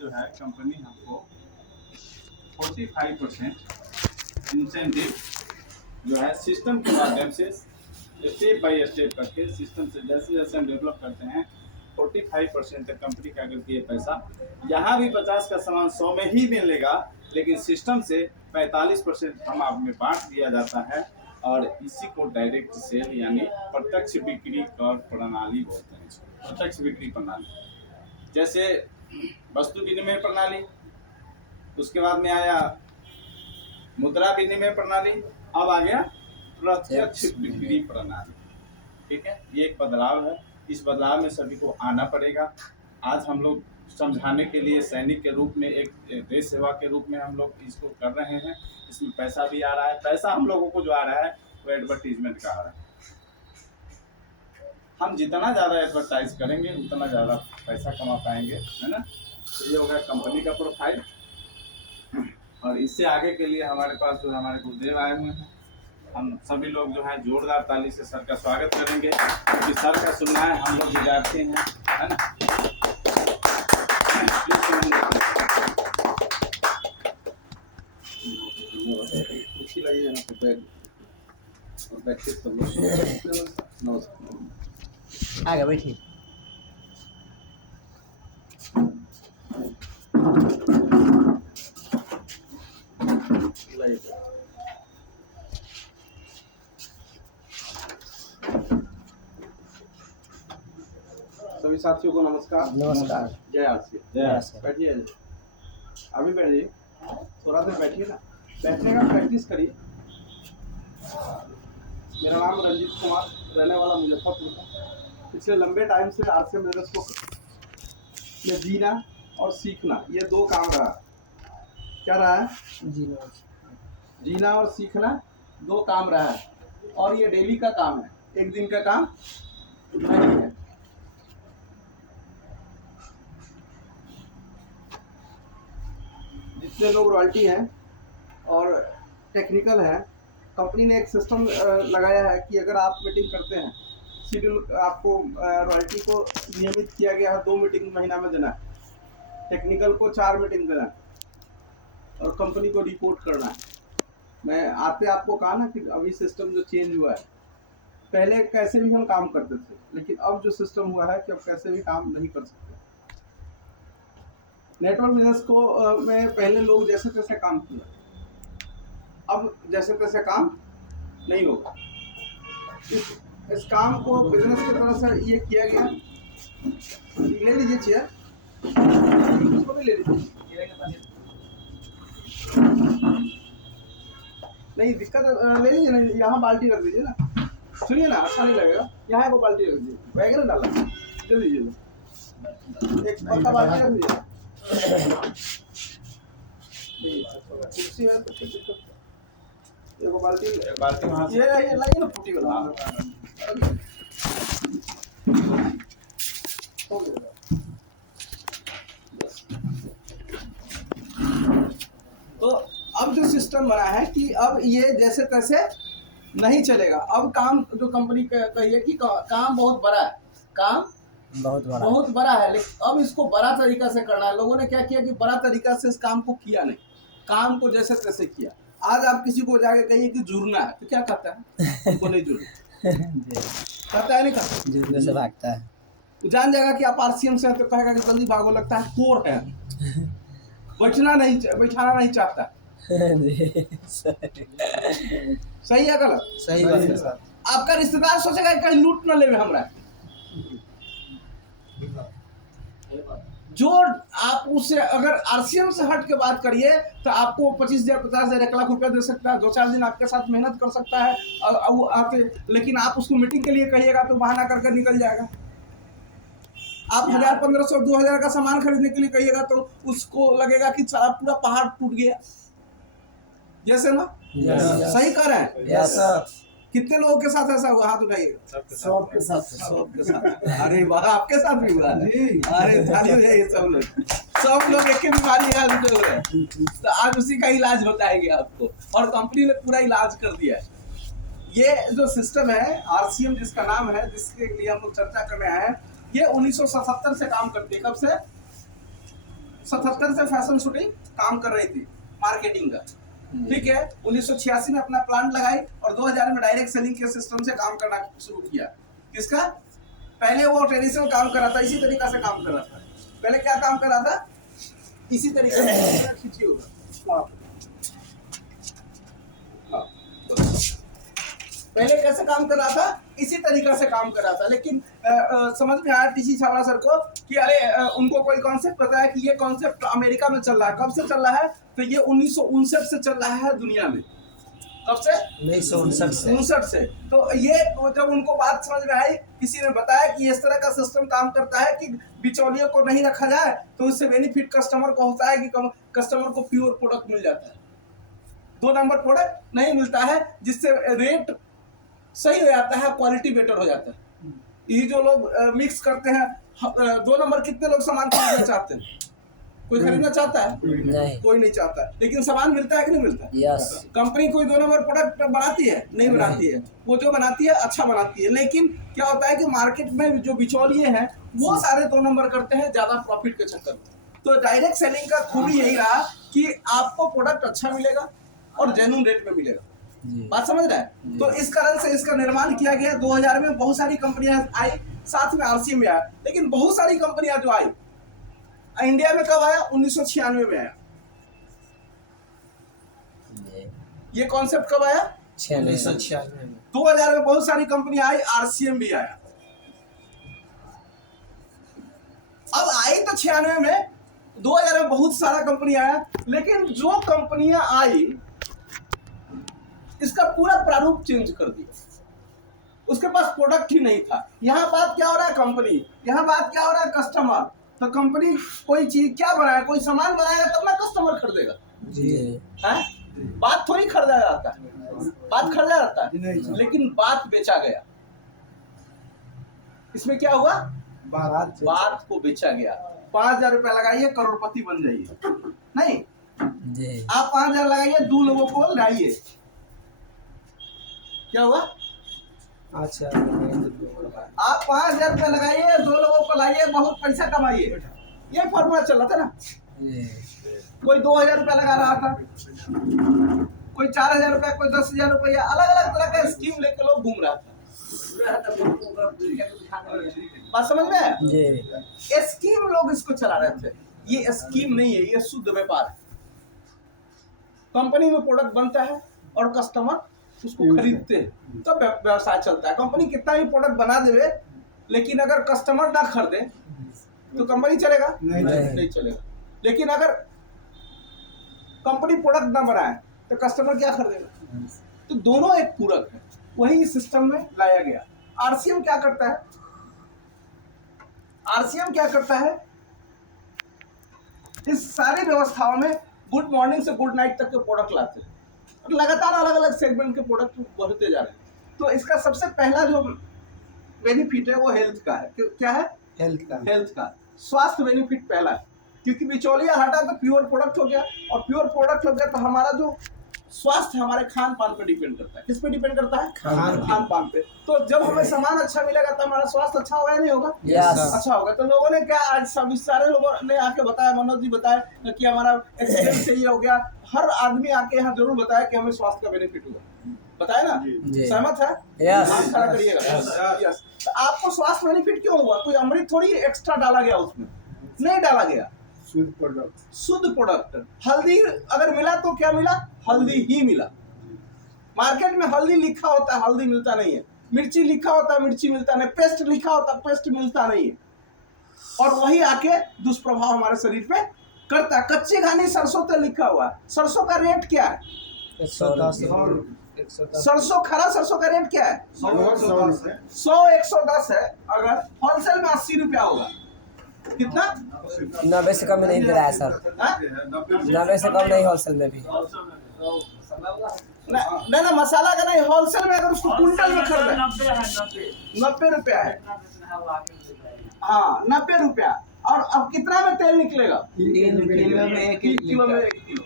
जो है कंपनी हमको 45% इंसेंटिव जो है सिस्टम के माध्यम से स्टेप बाय स्टेप करके सिस्टम से जैसे जैसे हम डेवलप करते हैं 45% तक कंपनी का अगर ये पैसा यहाँ भी 50 का सामान 100 में ही मिलेगा, लेकिन सिस्टम से 45% हम आप में बांट दिया जाता है और इसी को डायरेक्ट सेल यानी प्रत्यक्ष बिक्री कर प्रणाली बोलते हैं। प्रत्यक्ष बिक्री प्रणाली जैसे वस्तु विनिमय प्रणाली, उसके बाद में आया मुद्रा विनिमय प्रणाली, अब आ गया प्रत्यक्ष बिक्री प्रणाली। ठीक है, ये एक बदलाव है। इस बदलाव में सभी को आना पड़ेगा। आज हम लोग समझाने के लिए सैनिक के रूप में, एक देश सेवा के रूप में हम लोग इसको कर रहे हैं। इसमें पैसा भी आ रहा है। पैसा हम लोगों को जो आ रहा है वो एडवर्टीजमेंट का आ रहा है। हम जितना ज़्यादा एडवर्टाइज करेंगे उतना ज़्यादा पैसा कमा पाएंगे, है ना। तो ये हो गया कंपनी का प्रोफाइल। और इससे आगे के लिए हमारे पास जो हमारे गुरुदेव आए हुए हैं, हम सभी लोग जो है जोरदार ताली से सर का स्वागत करेंगे, क्योंकि सर का सुनना है, हम लोग विद्यार्थी हैं, है ना। आगे बैठिए। सभी साथियों को नमस्कार। नमस्कार। जय आरसी। बैठिए, अभी बैठिए, थोड़ा देर बैठिए ना, बैठने का प्रैक्टिस करिए। मेरा नाम रंजीत कुमार, रहने वाला मुजफ्फरपुर का। पिछले लंबे टाइम से आरसी बिजनेस को में जीना और सीखना, ये दो काम रहा। क्या रहा है? जीना और सीखना दो काम रहा है, और ये डेली का काम है, एक दिन का काम नहीं है। जितने लोग रॉयल्टी हैं और टेक्निकल हैं, कंपनी ने एक सिस्टम लगाया है कि अगर आप मीटिंग करते हैं, शेड्यूल आपको रॉयल्टी को नियमित किया गया है 2 मीटिंग महीना में देना है, टेक्निकल को 4 मीटिंग देना है और कंपनी को रिपोर्ट करना है। मैं आते आपको कहा ना कि अभी सिस्टम जो चेंज हुआ है, पहले कैसे भी हम काम करते थे, लेकिन अब जो सिस्टम हुआ है कि अब कैसे भी काम नहीं कर सकते। नेटवर्क बिजनेस को में पहले लोग जैसे तैसे काम किया, अब जैसे तैसे काम नहीं होगा। इस काम को बिजनेस की तरह से ये किया गया। ले लीजिए चेयर, इसको भी ले लीजिए। नहीं दिक्कत, ले लीजिए ना, यहाँ बाल्टी रख दीजिए ना। सुनिए ना, अच्छा नहीं लगेगा, यहाँ को बाल्टी रख दीजिए, वैगन डाला दे दीजिए, एक पक्का बाल्टी रख दीजिए। कुर्सी है तो देखो, बाल्टी वहाँ से ये लगी ना, फूटी वाला। तो अब जो सिस्टम बना है कि अब ये जैसे तैसे नहीं चलेगा। अब काम जो कंपनी कही है कि काम बहुत बड़ा है, काम बहुत बड़ा है, लेकिन अब इसको बड़ा तरीका से करना है। लोगों ने क्या किया कि बड़ा तरीका से इस काम को किया नहीं, काम को जैसे तैसे किया। आज आप किसी को जाके कहिए कि जुड़ना है तो क्या कहता है? उनको नहीं जुड़ना कहता है, नहीं कहता, जुड़ने से भागता है। जान जाएगा कि आप आरसीएम से, तो कहेगा कि जल्दी भागो, लगता है कोर है, बैठाना नहीं चाहता। सही है गलत? सही बात है सर। आपका रिश्तेदार सोचेगा कि कहीं लूट न लेवे हमरा। जो आप उससे अगर आरसीएम से हट के बात करिए तो आपको 25,000, 50,000, 1 लाख रुपया दे सकता है, 2-4 दिन आपके साथ मेहनत कर सकता है वो आके, लेकिन आप उसको मीटिंग के लिए कहिएगा तो बहाना करके निकल जाएगा। आप 1,000, 1,500, 2,000 का सामान खरीदने के लिए कहिएगा तो उसको लगेगा कि सारा पूरा पहाड़ टूट गया। जैसे ना, सही कह रहे हैं? Yes sir. कितने लोगों के साथ ऐसा हुआ? हाथ उठाइए। सबके साथ। अरे वाह, आपके साथ भी हुआ है? अरे ताली हो जाइए सब लोग एक ही बीमारी का जुटे हुए हैं। तो आज उसी का इलाज बताएंगे आपको, और कंपनी ने पूरा इलाज कर दिया है। ये जो सिस्टम है आरसीएम जिसका नाम है, जिसके लिए हम लोग चर्चा कर रहे हैं, ये 1977 से काम करती है। कब से? 77 से फैशन शूटिंग काम कर रही थी, मार्केटिंग का। ठीक है, 1986 में अपना प्लांट लगाई और 2000 में डायरेक्ट सेलिंग के सिस्टम से काम करना शुरू किया। किसका? पहले वो ट्रेडिशनल काम कर रहा था, इसी तरीका से काम कर रहा था। पहले क्या काम कर रहा था? इसी तरीके से खींचिए होगा। पहले कैसे काम कर रहा था? इसी तरीका से काम कर रहा था। लेकिन समझ में आया टीसी छावड़ा सर को कि अरे उनको कोई कॉन्सेप्ट पता है कि ये कॉन्सेप्ट अमेरिका में चल रहा है। कब से चल रहा है? तो ये 1959 से चल रहा है दुनिया में। कब से? 1959 से। तो ये जब उनको बात समझ में आई, किसी ने बताया कि इस तरह का सिस्टम काम करता है कि बिचौलियों को नहीं रखा जाए, तो उससे बेनिफिट कस्टमर को होता है कि कस्टमर को प्योर प्रोडक्ट मिल जाता है, 2 नंबर प्रोडक्ट नहीं मिलता है, जिससे रेट सही हो जाता है, क्वालिटी बेटर हो जाता है। ये जो लोग मिक्स करते हैं, 2 नंबर कितने लोग सामान खरीदना चाहते हैं? कोई खरीदना चाहता है? नहीं। कोई नहीं चाहता, लेकिन सामान मिलता है कि नहीं मिलता? यस। कंपनी कोई 2 नंबर प्रोडक्ट बनाती है? नहीं बनाती है। वो जो बनाती है अच्छा बनाती है, लेकिन क्या होता है कि मार्केट में जो बिचौलिए हैं वो सारे 2 नंबर करते हैं ज्यादा प्रॉफिट के चक्कर में। तो डायरेक्ट सेलिंग का खूबी यही रहा कि आपको प्रोडक्ट अच्छा मिलेगा और जेन्युइन रेट में मिलेगा। बात समझ रहा है? तो इस कारण से इसका निर्माण किया गया। 2000 में बहुत सारी कंपनियां आई, साथ में आरसीएम में आया, लेकिन बहुत सारी कंपनियां जो आई इंडिया में कब आया? 1996 में आया। ये कॉन्सेप्ट कब आया? 1996 में। 2000 में बहुत सारी कंपनियां आई, आरसीएम भी आया। अब आई तो 96 में, 2000 में बहुत सारा कंपनी आया, लेकिन जो कंपनियां आई इसका पूरा प्रारूप चेंज कर दिया। उसके पास प्रोडक्ट ही नहीं था। यहाँ बात क्या हो रहा है? कंपनी। यहाँ बात क्या हो रहा है? कस्टमर। तो कंपनी कोई चीज क्या बनाए, कोई सामान बनाएगा तब ना कस्टमर खरीदेगा जी। है? बात थोड़ी खरीदा जाता है, बात खरीदा जाता है, लेकिन बात बेचा गया। इसमें क्या हुआ? बात को बेचा गया। 5000 रुपया लगाइए, करोड़पति बन जाइए। नहीं, आप 5000 लगाइए, 2 लोगों को लाइए, क्या हुआ? अच्छा, आप 5000 रुपया लगाइए, 2 लोगों को लाइए, बहुत पैसा कमाइए। ये फॉर्मूला चल रहा था ना। कोई 2000 रुपया लगा रहा था, कोई 4000 रुपया, कोई 10,000 रुपया, अलग अलग तरह का स्कीम लेकर लोग घूम रहा था। बात समझ में आया? स्कीम लोग इसको चला रहे थे। ये स्कीम नहीं है, ये शुद्ध व्यापार है। कंपनी में प्रोडक्ट बनता है और कस्टमर उसको खरीदते हैं, तब व्यवसाय चलता है। कंपनी कितना भी प्रोडक्ट बना देवे, लेकिन अगर कस्टमर ना खरीदे तो कंपनी चलेगा? नहीं चलेगा। लेकिन अगर कंपनी प्रोडक्ट ना बनाए तो कस्टमर क्या खरीदेगा? तो दोनों एक पूरक है, वही इस सिस्टम में लाया गया। आरसीएम क्या करता है? आरसीएम क्या करता है? इस सारी व्यवस्थाओं में गुड मॉर्निंग से गुड नाइट तक के प्रोडक्ट लाते हैं, लगातार अलग अलग सेगमेंट के प्रोडक्ट बढ़ते जा रहे हैं। तो इसका सबसे पहला जो बेनिफिट है वो हेल्थ का है। क्या है? हेल्थ का स्वास्थ्य बेनिफिट पहला है, क्योंकि बिचौलिया हटा तो प्योर प्रोडक्ट हो गया, और प्योर प्रोडक्ट हो गया तो हमारा जो स्वास्थ्य हमारे खान पान पे डिपेंड करता है। किस पे डिपेंड करता है? खान पान पे। तो जब हमें सामान अच्छा मिलेगा तो हमारा स्वास्थ्य अच्छा होगा या नहीं होगा? अच्छा होगा। तो लोगों ने क्या आज सभी सारे लोगों ने आके बताया, मनोज जी बताया कि हमारा एक्सीडेंट से ये हो गया। हर आदमी आके यहाँ जरूर बताया कि हमें स्वास्थ्य का बेनिफिट हुआ। बताया ना? सहमत है? हाथ खड़ा करिएगा। यस। तो आपको स्वास्थ्य बेनिफिट क्यों हुआ? कोई अमृत थोड़ी एक्स्ट्रा डाला गया उसमें, नहीं डाला गया। शुद्ध प्रोडक्ट। हल्दी अगर मिला तो क्या मिला? हल्दी ही मिला। मार्केट में हल्दी लिखा होता है, हल्दी मिलता नहीं है। मिर्ची लिखा होता है, मिर्ची मिलता नहीं। पेस्ट लिखा होता है, पेस्ट मिलता नहीं है। और वही आके दुष्प्रभाव हमारे शरीर पे करता है। कच्ची घानी सरसों तेल लिखा हुआ है, सरसों का रेट क्या है? 110। सरसों खरा सरसों का रेट क्या है? 100-110 है। अगर होलसेल में 80 रुपया होगा। कितना? 90 से कम नहीं दे रहा है सर। 90 से कम नहीं होलसेल में भी। ना मसाला का नहीं, होलसेल में अगर उसको कुंटल में खरीदे 90 रुपया है। हाँ, 90 रुपया। और अब कितना में तेल निकलेगा? 3 किलो में 1 किलो में 1 किलो।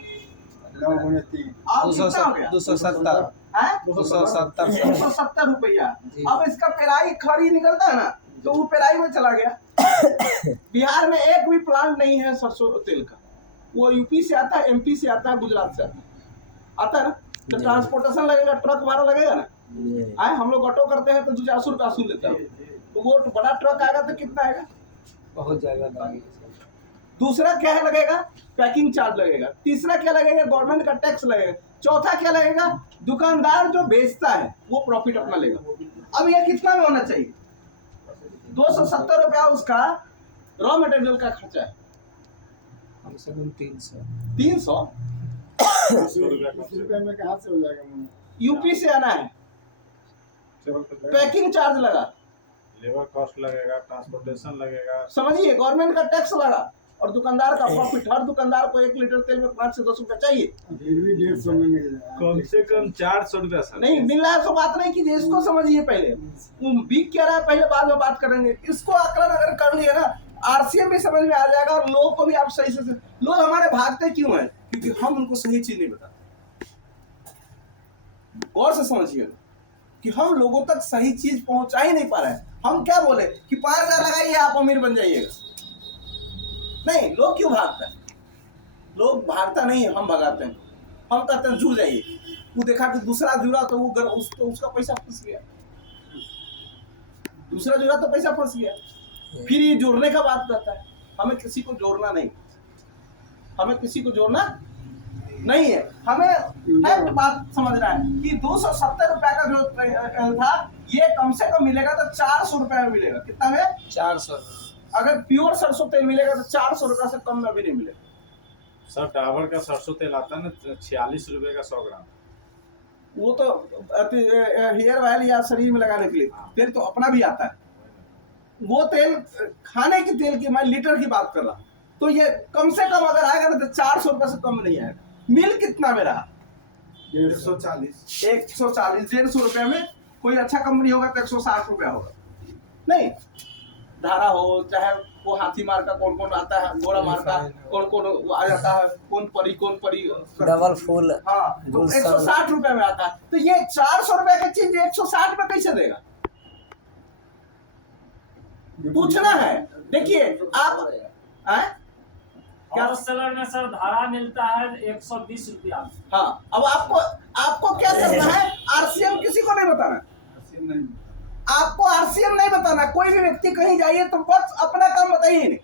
270 रुपया। अब इसका पेराई खरी निकलता है ना, तो वो पेराई में चला गया। बिहार में एक भी प्लांट नहीं है सरसों तेल का। वो यूपी से आता है, एमपी से आता है, गुजरात से आता है ना। तो ट्रांसपोर्टेशन लगेगा, ट्रक भाड़ा लगेगा ना। आए हम लोग ऑटो करते हैं तो 400 रुपया वसूल लेता है। तो वो बड़ा ट्रक आएगा तो कितना आएगा? बहुत ज्यादा लगेगा। दूसरा क्या है लगेगा? पैकिंग चार्ज लगेगा। तीसरा क्या लगेगा? गवर्नमेंट का टैक्स लगेगा। चौथा क्या लगेगा? दुकानदार जो बेचता है वो प्रॉफिट अपना लेगा। अब ये कितना में होना चाहिए? 270 रुपया उसका रॉ मटेरियल का खर्चा है। कम से कम 300 रुपए में कहाँ से हो जाएगा? यूपी से आना है, पैकिंग चार्ज लगा, लेबर कॉस्ट लगेगा, ट्रांसपोर्टेशन लगेगा, समझिए, गवर्नमेंट का टैक्स लगा और दुकानदार का प्रॉफिट। हर दुकानदार को 1 लीटर तेल में 5 से 10 रुपया चाहिए। फिर भी 150 में मिल जाएगा। कम से कम 400 रुपया सर। नहीं मिल रहा है तो बात नहीं कीजिए, इसको समझिए पहले। बिक क्या रहा है पहले, बाद में बात करेंगे। इसको आकलन अगर कर लिए ना, आरसीएम भी समझ में आ जाएगा और लोगों को भी आप सही से। लोग हमारे भागते क्यों हैं? क्योंकि हम उनको सही चीज नहीं बताते। गौर से समझिए कि हम लोगों तक सही चीज पहुंचा ही नहीं पा रहे हैं। हम क्या बोले कि 5000 लगाइए आप अमीर बन जाइएगा। नहीं, लोग क्यों भागता है? लोग भागता नहीं है, हम भगाते हैं। हम कहते हैं जुड़ जाइए। वो देखा कि दूसरा जुड़ा तो वो उसका पैसा फंस गया। दूसरा जुड़ा तो पैसा फंस गया। फिर ये जोड़ने का बात करता है। हमें किसी को जोड़ना नहीं, हमें किसी को जोड़ना नहीं है। हमें फैक्ट बात समझना है कि 270 रुपया का जो तेल था, ये कम से कम मिलेगा तो 400 रुपया में मिलेगा। कितना में? 400। अगर प्योर सरसों तेल मिलेगा तो 400 रुपया से कम में भी नहीं मिलेगा। सर डाबर का सरसों तेल आता है ना 46 रुपए का 100 ग्राम। वो तो हेयर ऑयल या शरीर में लगाने के लिए तेल तो अपना भी आता है। वो तेल खाने की तेल की, मैं लीटर की बात कर रहा हूँ। तो ये कम से कम अगर आएगा ना तो 400 रुपये से कम नहीं आएगा। मिल कितना में रहा? 140। 140, 150 रुपये में कोई अच्छा कंपनी होगा तो 160 रुपया होगा। नहीं, धारा हो चाहे वो हाथी मार का कौन कौन आता है, घोड़ा मार का कौन कौन आ जाता है, कौन परी डबल फुल। हाँ, तो 160 रुपये में आता है। तो ये 400 रुपये की चीज 160 में कैसे देगा? पूछना है। देखिए आप क्या सेलर में सर धारा मिलता है 120 रुपया। हाँ, अब आपको क्या करना है? आरसीएम किसी को नहीं बताना। आपको आरसीएम नहीं बताना। कोई भी व्यक्ति कहीं जाइए तो बस अपना काम बताइए नहीं।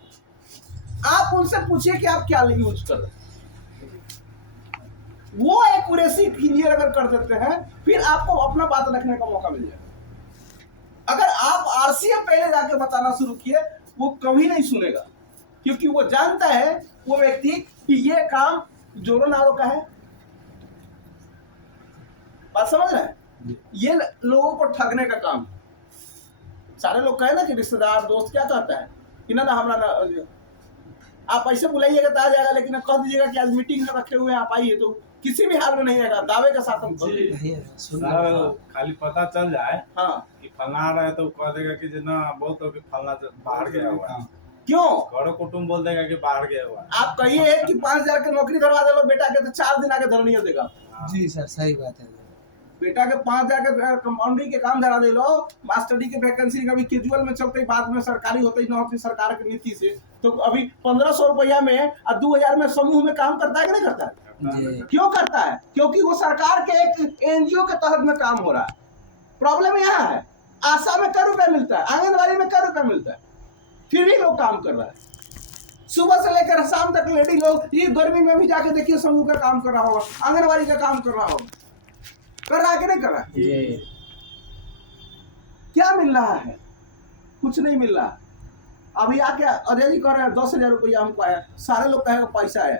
आप उनसे पूछिए कि आप क्या यूज कर रहे हैं। वो एक्यूरेसी क्लियर अगर कर देते हैं, फिर आपको अपना बात रखने का मौका मिल जाएगा। अगर आप आरसीएम पहले जाके बताना शुरू किए, वो कभी नहीं सुनेगा। क्योंकि वो जानता है वो व्यक्ति कि ये काम जोरो नारो का है। बात समझ रहे हैं? ये लोगों को ठगने का काम। सारे लोग कहे ना कि रिश्तेदार दोस्त क्या कहता है कि ना हमारा ना, आप ऐसे बुलाइएगा तो आ जाएगा, लेकिन कह दीजिएगा कि आज मीटिंग रखे हुए हैं आप आइए, तो किसी भी हाल में नहीं आएगा। दावे के साथ हम खाली पता चल जाए हाँ कि फलना आ रहा है तो कह देगा कि ना बहुत हो कि फलना बाहर गया हुआ है। क्यों? घरों कुटुम्ब बोल देगा कि बाहर गया हुआ है। आप कहिए कि 5000 की नौकरी करवा दे लो बेटा के, तो 4 दिन आगे धरनी देगा। जी सर, सही बात है। बेटा के 5000 के कंपाउंडरी के काम धरा दे लो। मास्टर डी के वैकेंसी कभी कैजुअल में चलते ही, बाद में सरकारी होते ही नौकरी सरकार की नीति से। तो अभी 1500 रुपया में और 2000 में समूह में काम करता है कि नहीं करता है? क्यों करता है? क्योंकि वो सरकार के एक एनजीओ के तहत में काम हो रहा है। प्रॉब्लम यहाँ है, आशा में क्या रुपया मिलता है, आंगनबाड़ी में क्या रुपया मिलता है, फिर भी लोग काम कर रहा है। सुबह से लेकर शाम तक लेडी लोग, ये गर्मी में भी जाके देखिए समूह का काम कर रहा होगा, आंगनबाड़ी का काम कर रहा होगा। कर रहा है कि नहीं कर रहा है? क्या मिल रहा है? कुछ नहीं मिल रहा। अभी आके अजय जी कह रहे हैं 10,000 रुपया हमको आया। सारे लोग कहेंगे पैसा है।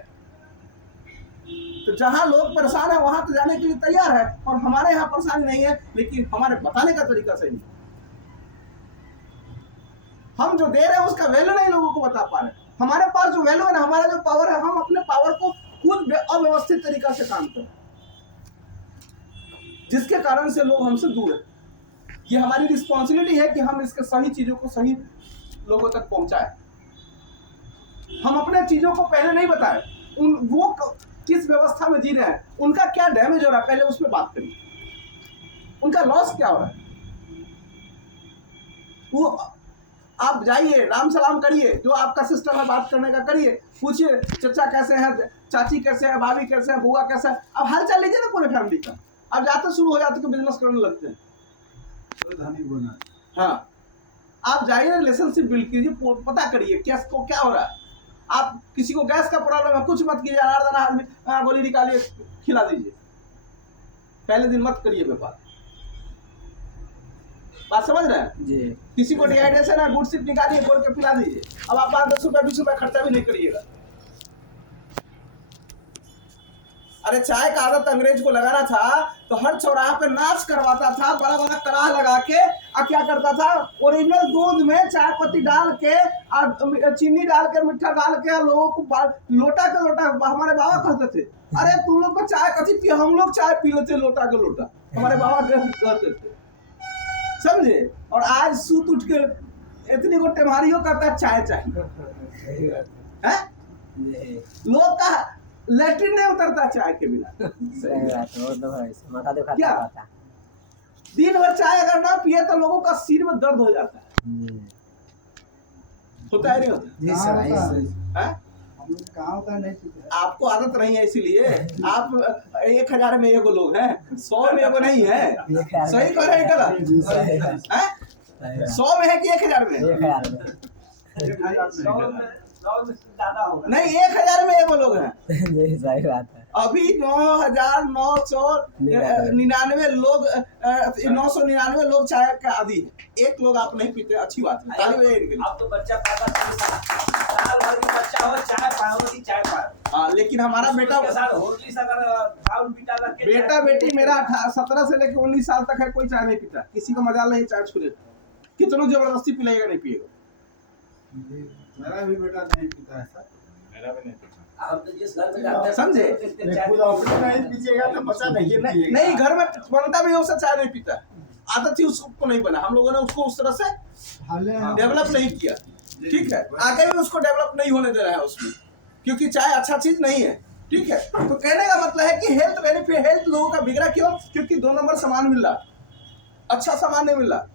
तो जहां लोग परेशान है वहां तो जाने के लिए तैयार है, और हमारे यहाँ परेशानी नहीं है, लेकिन हमारे बताने का तरीका सही नहीं। हम जो दे रहे हैं उसका वैल्यू नहीं लोगों को बता पा रहे। हमारे पास जो वैल्यू है ना, हमारा जो पावर है, हम अपने पावर को खुद अव्यवस्थित तरीका से काम करें, जिसके कारण से लोग हमसे दूर है। ये हमारी रिस्पॉन्सिबिलिटी है कि हम इसके सही चीजों को सही लोगों तक पहुंचाए। हम अपने चीजों को पहले नहीं बताए, वो किस व्यवस्था में जी रहे हैं, उनका क्या डैमेज हो रहा है, पहले उस पर बात करिए। उनका लॉस क्या हो रहा है, वो आप जाइए, राम सलाम करिए, जो आपका सिस्टम है बात करने का करिए, पूछिए चचा कैसे हैं, चाची कैसे हैं, भाभी कैसे हैं, बुआ कैसे है, अब हाल चाल लीजिए ना पूरे फैमिली का। अब जाते शुरू हो जाते तो बिजनेस करने लगते हैं। हाँ, आप जाइए, रिलेशनशिप बिल्ड कीजिए, पता करिए क्या क्या हो रहा है। आप किसी को गैस का प्रॉब्लम है, कुछ मत कीजिए, अनारदाना आदमी गोली निकालिए खिला दीजिए, पहले दिन मत करिए व्यापार। बात समझ रहे हैं जी। किसी को डिहाइड्रेशन है, गुड सिप निकालिए, बोल के पिला दीजिए। अब आप 5-10 रुपये 20 रुपये खर्चा भी नहीं करिएगा। अरे चाय का आदत अंग्रेज को लगाना था तो हर चौराहा पे नाच करवाता था, बड़ा बड़ा कराह लगा के, और क्या करता था, ओरिजिनल दूध में चाय पत्ती डाल के और चीनी डाल के, मिठा डाल के, लोगों को लोटा के लोटा। हमारे बाबा कहते थे, अरे तुम लोग को चाय कथी पिए, हम लोग चाय पी लेते लोटा के लोटा। हमारे बाबा कहते थे, समझे। और आज सूत उठ के इतनी को टेमारियों करता है चाय चाहिए है। लोग का लेटरिन नहीं उतरता चाय के बिना। सही बात है, वो तो है, माथा दुखाता क्या? रहता है। दिन भर चाय अगर ना पिए तो लोगों का सिर में दर्द हो जाता है। होता है नहीं होता जी हाँ, सर, होता है। है? हम लोग कहाँ होता है नहीं पीते। आपको आदत नहीं है इसीलिए आप 1000 में एगो लोग हैं, 100 में एगो नहीं है। सही कह रहे हैं गलत? सही बात। हैं? 100 में है कि 1000 में? 1000 में। 100 नहीं, 1000 में एगो लोग हैं। जी सही बात है। अभी 9,999 लोग 999 लोग चाय का आदी है। एक लोग आप नहीं पीते, अच्छी बात है, ताली बजाइए इनके लिए। अब तो बच्चा पैदा साल भर भी बच्चा हो चाय पाओ चाय पाओ। हाँ, लेकिन हमारा बेटा के साथ हॉर्लिक्स अगर ब्राउन पीटा रख के बेटा बेटी मेरा 17 से लेकर 19 साल तक है, कोई चाय नहीं पीता। किसी का मजाल नहीं चाय छू लेता, कितनों जबरदस्ती पिलाएगा नहीं पिएगा। मेरा भी बेटा नहीं पीता है सर। मेरा भी नहीं पीता। हम तो जिस घर में जाते हैं समझे? खुद अपने नहीं पीजिएगा तो बच्चा नहीं पिएगा। नहीं, घर में बनता भी उससे चाय नहीं पीता, आदत थी उसको नहीं बना। हम लोगों ने उसको उस तरह से डेवलप नहीं किया, ठीक है। आगे भी उसको डेवलप नहीं होने दे रहा है उसमें, क्योंकि चाय अच्छा चीज नहीं है, ठीक है। तो कहने का मतलब है कि हेल्थ बेनिफिट, हेल्थ लोगों का बिगड़ा क्यों? क्योंकि 2 नंबर सामान मिल रहा, अच्छा सामान नहीं मिल रहा।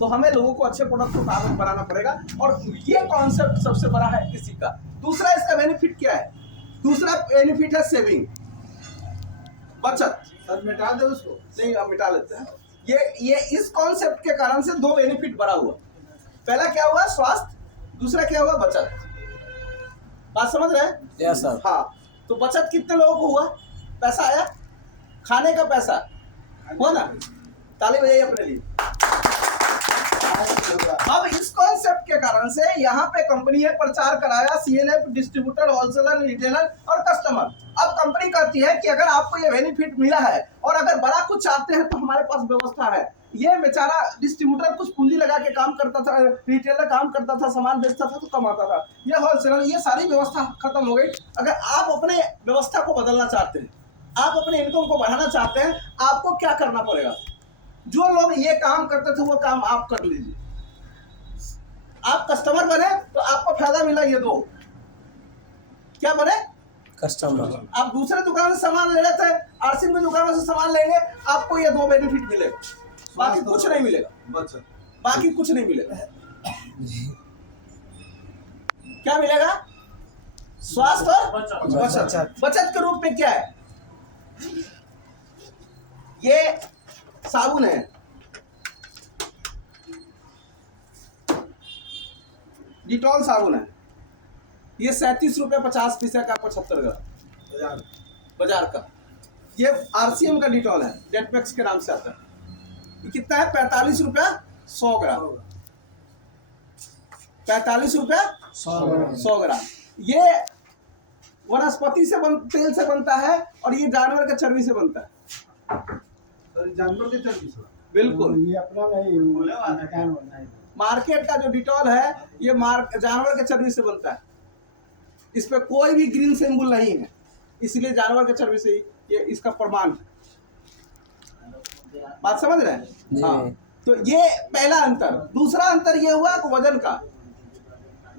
तो हमें लोगों को अच्छे प्रोडक्ट को बनाना पड़ेगा, और ये कॉन्सेप्ट सबसे बड़ा है किसी का। दूसरा इसका बेनिफिट क्या है? दूसरा बेनिफिट है सेविंग, बचत। सर मिटा दे उसको। नहीं, अब मिटा लेते हैं। ये इस कॉन्सेप्ट के कारण से 2 बेनिफिट बड़ा हुआ। पहला क्या हुआ? स्वास्थ्य। दूसरा क्या हुआ? बचत। बात समझ रहे हैं? Yes sir. हाँ, तो बचत कितने लोगों को हुआ? पैसा आया, खाने का पैसा हुआ ना। ताली बजाइए अपने लिए। अब इस कॉन्सेप्ट के कारण से यहाँ पे कंपनी ने प्रचार कराया, सीएनएफ, डिस्ट्रीब्यूटर, होलसेलर, रिटेलर और कस्टमर। अब कंपनी कहती है कि अगर आपको ये बेनिफिट मिला है और अगर बड़ा कुछ चाहते हैं तो हमारे पास व्यवस्था है। ये बेचारा डिस्ट्रीब्यूटर कुछ पूंजी लगा के काम करता था, रिटेलर काम करता था, सामान बेचता था तो कमाता था, ये होलसेलर, ये सारी व्यवस्था खत्म हो गई। अगर आप अपने व्यवस्था को बदलना चाहते हैं, आप अपने इनकम को बढ़ाना चाहते हैं, आपको क्या करना पड़ेगा? जो लोग ये काम करते थे वो काम आप कर लीजिए। आप कस्टमर बने तो आपको फायदा मिला ये 2। क्या बने? कस्टमर। आप दूसरे दुकान से सामान ले रहे थे, आरसिंह में दुकानों से सामान लेंगे, आपको ये 2 बेनिफिट मिलेगा, बाकी कुछ नहीं मिलेगा। बचत। बाकी कुछ नहीं मिलेगा। क्या मिलेगा? स्वास्थ्य और बचत। बचत के रूप में क्या है? ये साबुन है, डिटॉल साबुन है, ये 37 रुपये 50 पैसे का 75 ग्राम बाजार का। ये आरसीएम का डिटॉल है, डेटमैक्स के नाम से आता है। ये कितना है? 45 रुपया 100 ग्राम। 45 रुपया 100 ग्राम। ये वनस्पति से तेल से बनता है और ये जानवर के चर्बी से बनता है। जानवर के चर्बी से बिल्कुल। ये अपना नहीं मार्केट का जो डिटॉल है ये जानवर के चर्बी से बनता है। इस पे कोई भी ग्रीन सिंबल नहीं है, इसलिए जानवर के चर्बी से ये इसका प्रमाण है। बात समझ रहे हैं? हाँ, तो ये पहला अंतर। दूसरा अंतर ये हुआ कि वजन का।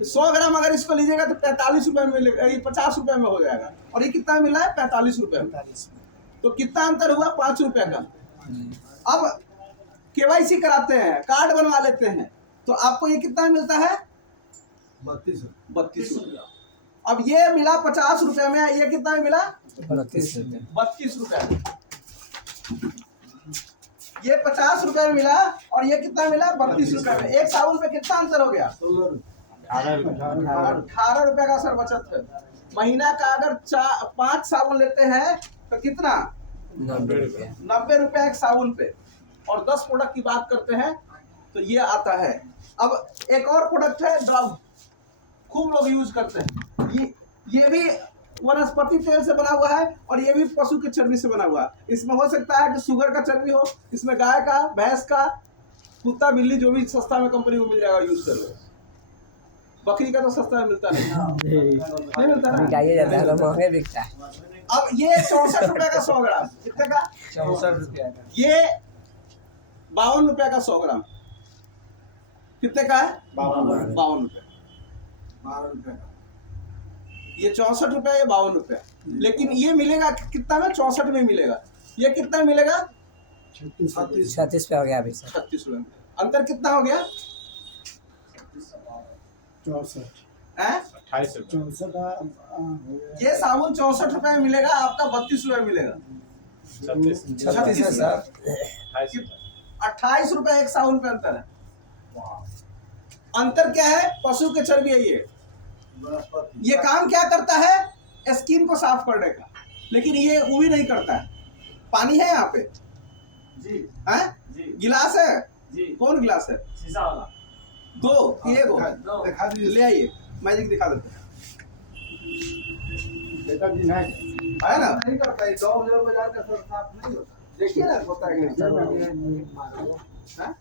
100 ग्राम अगर इसको लीजिएगा तो 45 रुपये में मिलेगा, 50 रुपये में हो जाएगा, और ये कितना मिला है? 45 रुपये में। तो कितना अंतर हुआ? 5 रुपये का। अब केवाईसी कराते हैं, कार्ड बनवा लेते हैं, तो तो आपको ये कितना में मिलता है? 32 32 रुपया। अब ये मिला 50 रुपए में, ये कितना में मिला? 32 रुपये। 32 रुपए। ये 50 रुपए में मिला और ये कितना मिला? 32 रुपए में। एक साबुन पे कितना अंतर हो गया? 18 रुपए का सर बचत है। महीना का अगर 5 साबुन लेते हैं तो कितना? 90 रुपये। 90 रुपए एक साबुन पे। और 10 प्रोडक्ट की बात करते हैं तो ये आता है। अब एक और प्रोडक्ट है ड्रम, खूब लोग यूज करते हैं। ये भी वनस्पति तेल से बना हुआ है और ये भी पशु की चर्बी से बना हुआ है। इसमें हो सकता है कि शुगर का चर्बी हो, इसमें गाय का, भैंस का, कुत्ता बिल्ली जो भी सस्ता में कंपनी को मिल जाएगा यूज कर लो। बकरी का तो सस्ता में मिलता नहीं मिलता ना। बिकाइए जाता है तो महंगे बिकता है। अब ये 64 रुपए का 100 ग्राम कितने का? 64 रुपये का। ये 52 रुपए का 100 ग्राम कितने का है? 52 रुपए। 12 रुपए का। ये 64 रुपए, ये 52 रुपए। लेकिन ये मिलेगा कितना में? 64 में मिलेगा। ये कितना में मिलेगा? 36 पे हो गया अभी सर। 36 रुपए में। अंतर कितना हो गया? 64 हैं? 28 रुपये। 64 ये साबुन 64 रुपए में मिलेगा, आपका 32 रुपए में मिलेगा। 36 है सर। 28 रुपए एक साबुन पे अंतर है। अंतर क्या है? पशु के चर्बी है ये। ये काम क्या करता है? स्किन को साफ करने का। लेकिन ये वो भी नहीं करता है। पानी है यहाँ पे जी हैं? जी गिलास है? जी। कौन गिलास है? शीशा वाला। 2 कि 1 दिखा दीजिए। ले आइए, मैजिक दिखा देते हैं। बेटा जी नहीं है ना? नहीं करता है, 2 बजे बाजार का सर साफ नहीं होता। देखिए ना होता है कि नहीं। हाँ?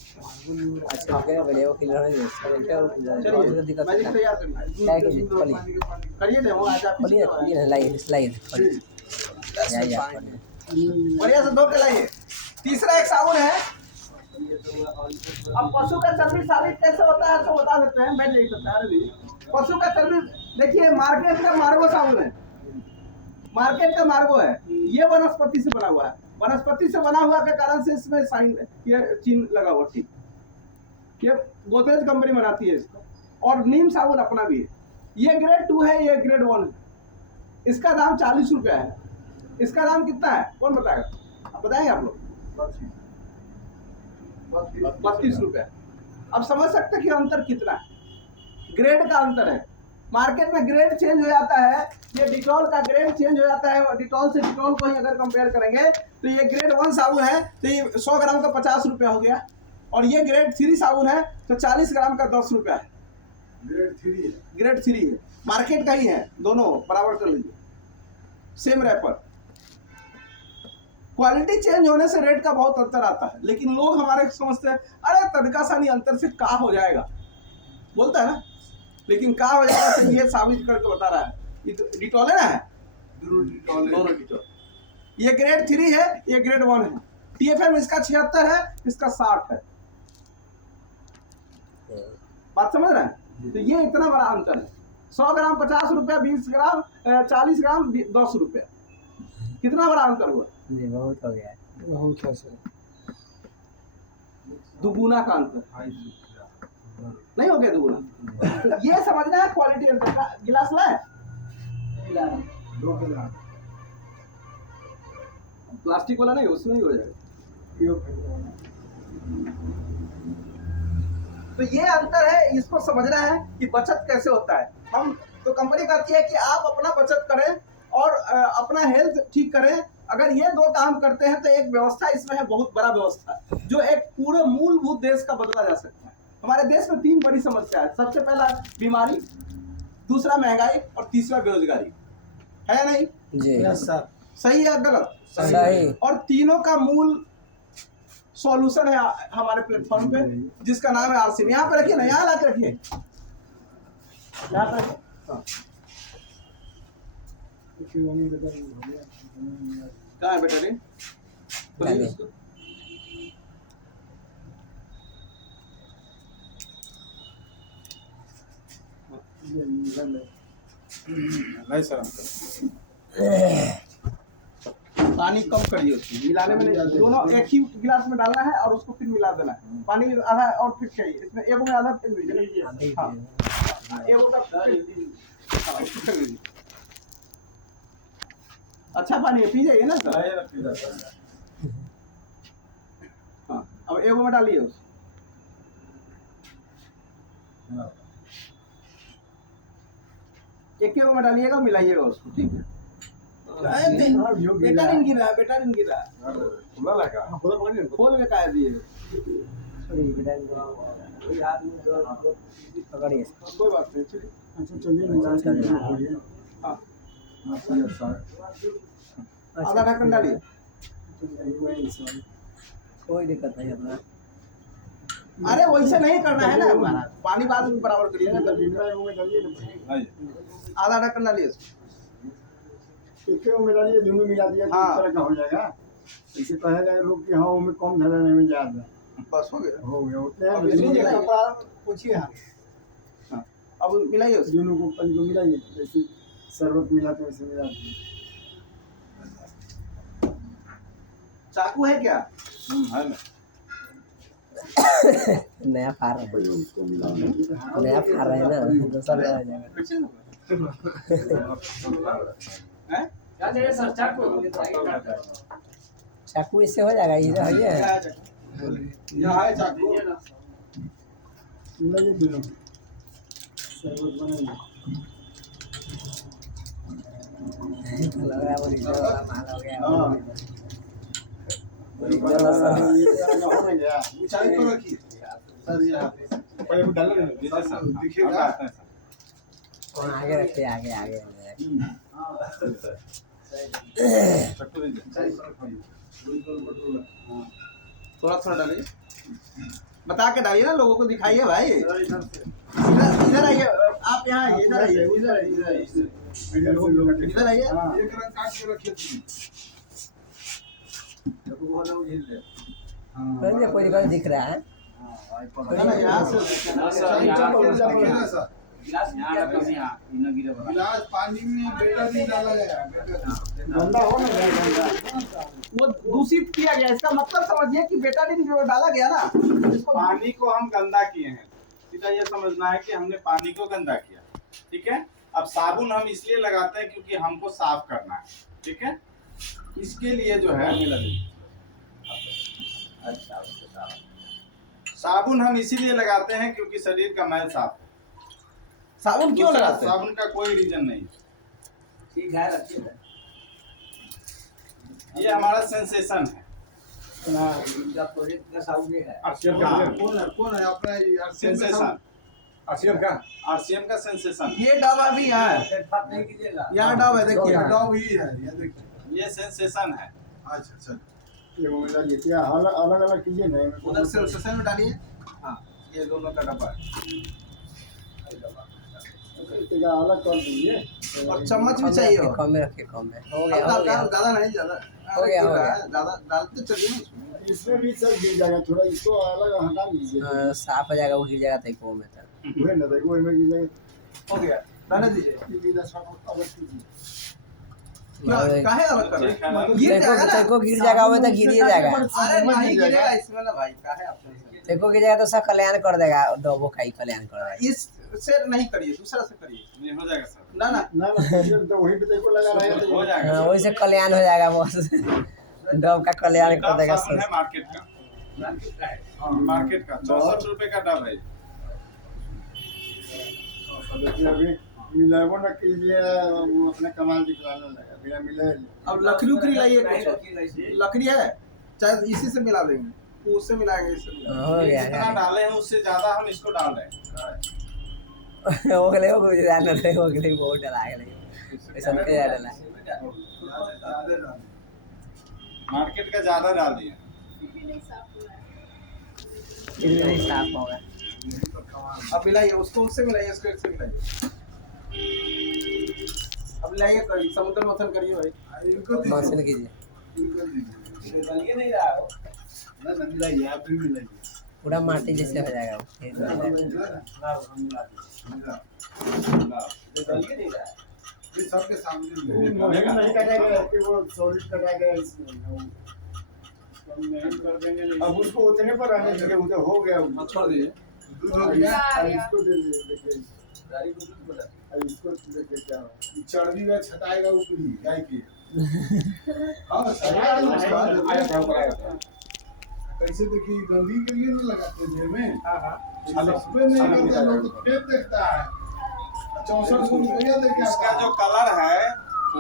अच्छा ओके बढ़िया वो किलर है सर। क्या और चलिए दिक्कत मैजिक है? तैयार करना है। क्या कीजिए खोलिए करिए डेमो आज आप खोलिए खोलिए लाइए लाइए खोलिए या बढ़िया से धो के लाइए। तीसरा एक साबुन है। अब पशु का चर्बी साबित कैसे होता है तो बता देते हैं। मैं नहीं करता है। पशु का चर्बी देखिए, मार्केट का मार्गो साबुन है। मार्केट का मार्गो है। ये वनस्पति से बना हुआ है। वनस्पति से बना हुआ के कारण से इसमें साइन, ये चिन्ह लगा हुआ। ठीक, ये गोदरेज कंपनी बनाती है इसको। और नीम साबुन अपना भी है। ये ग्रेड 2 है, ये ग्रेड 1 है। इसका दाम 40 रुपया है। इसका दाम कितना है कौन बताएगा? आप बताएंगे आप लोग? 32 रुपया। अब समझ सकते हैं कि अंतर कितना है। ग्रेड का अंतर है। मार्केट में ग्रेड चेंज हो जाता है। ये डिटॉल का ग्रेड चेंज हो जाता है। डिटॉल से डिटॉल को ही अगर कंपेयर करेंगे तो ये ग्रेड 1 साबुन है तो ये 100 ग्राम का 50 रुपया हो गया। और ये ग्रेड 3 साबुन है तो 40 ग्राम का 10 रुपया है। ग्रेड 3 है। ग्रेड 3 है, मार्केट का ही है। दोनों बराबर कर लीजिए, सेम रैपर। क्वालिटी चेंज होने से रेट का बहुत अंतर आता है। लेकिन लोग हमारे समझते हैं अरे तनका सा नहीं अंतर से का हो जाएगा, बोलता है ना। लेकिन का हो जाएगा तो ये साबित करके बता रहा है। ये तो डिटॉल है ना, दोनों डिटॉल। ये ग्रेड 3 है, ये ग्रेड 1 है। TFM इसका 76 है, इसका 60 है। बात समझ रहे हैं? तो ये इतना बड़ा अंतर है। 100 ग्राम 50 रुपया, 20 ग्राम 40 ग्राम 10 रुपया। कितना बड़ा अंतर हुआ? जी बहुत हो गया। बहुत है सर। दुगुना का अंतर नहीं हो गया? दुगुना। तो ये समझना है क्वालिटी अंतर का। गिलास लाए? 2 गिलास। प्लास्टिक वाला नहीं, उसमें ही हो जाएगा। तो ये अंतर है, इसको समझना है कि बचत कैसे होता है। हम तो कंपनी कहती है कि आप अपना बचत करें और अपना हेल्थ ठीक करें। अगर ये 2 काम करते हैं तो एक व्यवस्था इसमें है, बहुत बड़ा व्यवस्था, जो एक पूरे मूलभूत देश का बदला जा सकता है। हमारे देश में 3 बड़ी समस्या है। सबसे पहला बीमारी, दूसरा महंगाई और तीसरा बेरोजगारी है या नहीं? जी सर सही है गलत? सही। और तीनों का मूल सॉल्यूशन है हमारे प्लेटफॉर्म पे, जिसका नाम है RCM। यहाँ पे रखिए ना, यहाँ ला के रखिए, यहाँ पे रखिए। हाँ। कहाँ है बेटा रे? खोलिए इसको। नहीं सर, आज पानी कम करिए उसमें, मिलाने में नहीं, दोनों एक ही गिलास में डालना है और उसको फिर मिला देना है। पानी आधा और फिर चाहिए इसमें, एक में आधा फिर लीजिए। हाँ एक हाँ इसको फिर लीजिए। अच्छा पानी है, पी जाइए ना सर। हाँ अब एक में डालिए उसको। एक में डालिएगा, मिलाइएगा उसको, ठीक है। बेटा नहीं गिरा, बेटा नहीं गिरा, खुला लगा खोल के काहे दिए? पकड़िए। कोई बात नहीं, चलिए। अच्छा चलिए हाँ अच्छा, आधा ढक्कन डालिए। कोई दिक्कत नहीं अपना। अरे वैसे नहीं करना है ना हमारा, पानी बाद में बराबर करिए ना। आधा ढक्कन डालिए इसको। एक में डालिए, दोनों मिला दिया तो हाँ। इस तरह का हो जाएगा। ऐसे कहेगा लोग कि हाँ उसमें कम धरा नहीं में ज्यादा बस हो गया। हो गया उतने अब में इसमें दोनों कपड़ा पूछिए। हाँ हाँ अब मिलाइए उसको। दोनों को पानी को मिलाइए, जैसे शरबत मिलाते वैसे मिला दिए। चाकू है क्या? है ना। नया फार रहे हैं, उसको मिला नया फार रहे हैं ना, दूसरा नया हो जाएगा। हैं? क्या चाहिए सर? चाकू? चाकू इससे हो जाएगा, इधर है ये। क्या है चाकू? यहाँ है चाकू। मिलाइए दोनों शरबत बनाइए। लग रहा है ओरिजिनल वाला माल हो गया। हाँ ओरिजिनल असर। हो गया। ऊंचाई पर रखिए सर, यहाँ पे पहले वो डाल जैसे सर दिखेगा। वहाँ आगे रखिए, आगे आगे। चक्कू दीजिए। थोड़ा थोड़ा डालिए, बता के डालिए ना, लोगों को दिखाइए भाई। इधर आइए आप, यहाँ आइए, इधर आइए, इधर आइए, इधर आइए, इधर आइए। एक रंग काट के रखिए। कोई दिक्कत दिख रहा है। ना ना यहाँ से गिलास पानी में बेटा नहीं डाला गया, गंदा हो ना, वो दूषित किया गया, इसका मतलब समझिए कि बेटाडीन जो डाला गया ना, इसको पानी को हम गंदा किए हैं, सीधा ये समझना है कि हमने पानी को गंदा किया। ठीक है। अब साबुन हम इसलिए लगाते हैं क्योंकि हमको साफ करना है। ठीक है। इसके लिए जो है साबुन हम इसीलिए लगाते हैं क्योंकि शरीर का मैल साफ है। साबुन क्यों लगाते हैं? साबुन का कोई रीजन नहीं। ठीक है, रखिए। ये हमारा सेंसेशन है। कौन है अपना सेंसेशन आरसीएम का? आरसीएम का सेंसेशन। ये डब अभी यहाँ है, यहाँ डब है, देखिए डॉग ही है ये, देखिए। ये सेंसेशन है। अच्छा अच्छा, ये वो मिला दिए क्या? अलग अलग कीजिए ना, उधर से सेंसेशन में डालिए। हाँ ये दोनों का डब्बा है, अलग कर दीजिए। और चम्मच भी चाहिए हो। कम में रखिए, कम में। हो गया, हो गया। ज्यादा नहीं, ज्यादा हो गया, हो गया। ज्यादा डालते चलिए ना उसमें। इसमें भी सब गिर जाएगा, थोड़ा इसको अलग हटा दीजिए। साफ हो जाएगा, वो गिर जाएगा तरीकों में तक। हुए ना देखो इसमें गिर जाएगा। हो गया, रहने दीजिए। ये 10 अलग कीजिए। क्या काहे अलग कर रहे हैं? गिर जाएगा ना, देखो गिर जाएगा, वो तो गिर ही जाएगा। अरे नहीं गिरेगा इसमें ना भाई, काहे आप देखो गिर जाएगा तो सब कल्याण कर देगा, डबो का ही कल्याण कर देगा। इससे नहीं करिए, दूसरा से करिए। ये हो जाएगा सर। ना ना ना तो वही पे देखो लगा रहेगा। हो जाएगा हाँ, सर। वही से कल्याण हो जाएगा बस। डब का कल्याण कर डब देगा साबुन है सब। मार्केट का। हाँ, मार्केट का 64 रुपए का डब है। अभी मिलावो ना कीजिए, वो अपना कमाल दिखलाने लगा, बिना मिलाए। अब लकड़ी उकड़ी लाइए, कुछ लकड़ी है, चाहे इसी से मिला देंगे, तो उससे मिलाएंगे, इससे मिलाएंगे। हो गया, जितना डाले हैं उससे ज्यादा हम इसको डाल रहे हैं। हो गए, हो गए, जान नहीं हो गए, बहुत डरा गए। ऐसा नहीं यार डरा। मार्केट का ज्यादा डाल दिए। फिर नहीं साफ होगा। अब मिलाइए उसको, उससे मिलाइए, इसको इससे मिलाइए। अब लाइए, करिए, समुद्र मंथन करिए भाई। इनको मौसम कीजिए, दीजिए, नहीं रहा हो ना मिलाइए, आप भी मिलाइए। पूरा माटी जैसे हो जाएगा वो। फिर दलिए नहीं रहा है। सबके सामने नहीं कटेगा कि वो सॉलिड कटा गया इसमें नहीं कर देंगे अब उसको उतने पर आने दीजिए उधर हो गया छोड़ दीजिए दूध हो गया अब इसको दे देखिए अब इसको देखिए क्या हो चर्बी में छटाएगा ऊपरी गाय की हाँ कैसे देखिए गंदी के लिए नहीं लगाते जेब में सबसे नहीं करता लोग तो खेत देखता है 64 रुपया देके इसका जो कलर है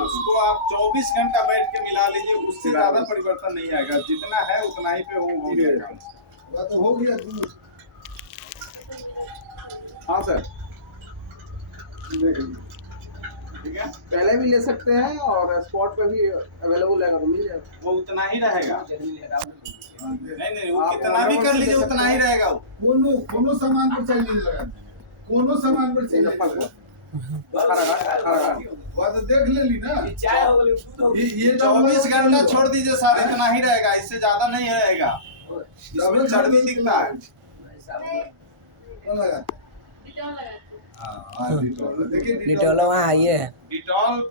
उसको आप 24 घंटा बैठ के मिला लीजिए, उससे ज्यादा परिवर्तन नहीं आएगा, जितना है उतना ही पे हो गया। वो तो हो गया दूध हाँ सर, ठीक है, पहले भी ले सकते हैं और स्पॉट पे भी अवेलेबल रहेगा तो मिल जाएगा। वो उतना ही रहेगा। नहीं वो कितना भी कर लीजिए उतना ही रहेगा। वो कोनो सामान पर चाहिए लगाते हैं, कोनो सामान पर चाहिए बात देख ले ली ना। ये 24 घंटा छोड़ दीजिए सर, इतना ही रहेगा, इससे ज्यादा नहीं रहेगा। इसमें चर्बी दिखता है। डिटोल वहाँ है ये डिटॉल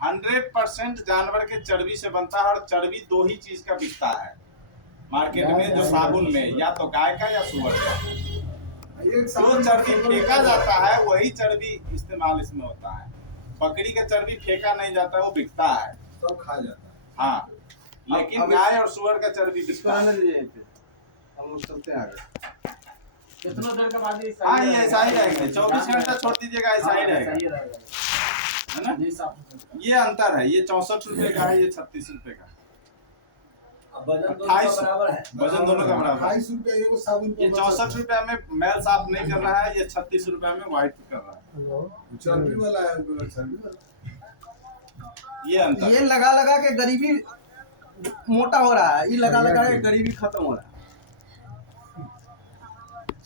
100% जानवर के चर्बी से बनता है और चर्बी दो ही चीज का बिकता है मार्केट में, जो साबुन में, या तो गाय का या सुअर का। जो चर्बी फेंका जाता है वही चर्बी इस्तेमाल इसमें होता है। बकरी का चर्बी फेंका नहीं जाता है, वो बिकता है, सब खा जाता है। हाँ, लेकिन गाय और सुअर का चर्बी बिकता है। हम लोग चलते हैं आगे। कितना देर के बाद हाँ, ये ऐसा ही रहेगा, 24 घंटा छोड़ दीजिएगा, ऐसा ही रहेगा, है ना। ये अंतर है, ये 64 रुपए का है, ये 36 रुपए का। वजन 28 वजन दोनों का बराबर। 28 रुपया एगो साबुन ये 64 रुपया में मैल साफ नहीं कर रहा है, ये 36 रुपया में व्हाइट कर रहा है। चर्बी वाला है, चर्बी वाला। ये अंतर। ये लगा लगा के गरीबी मोटा हो रहा है, ये लगा लगा के गरीबी खत्म हो रहा है।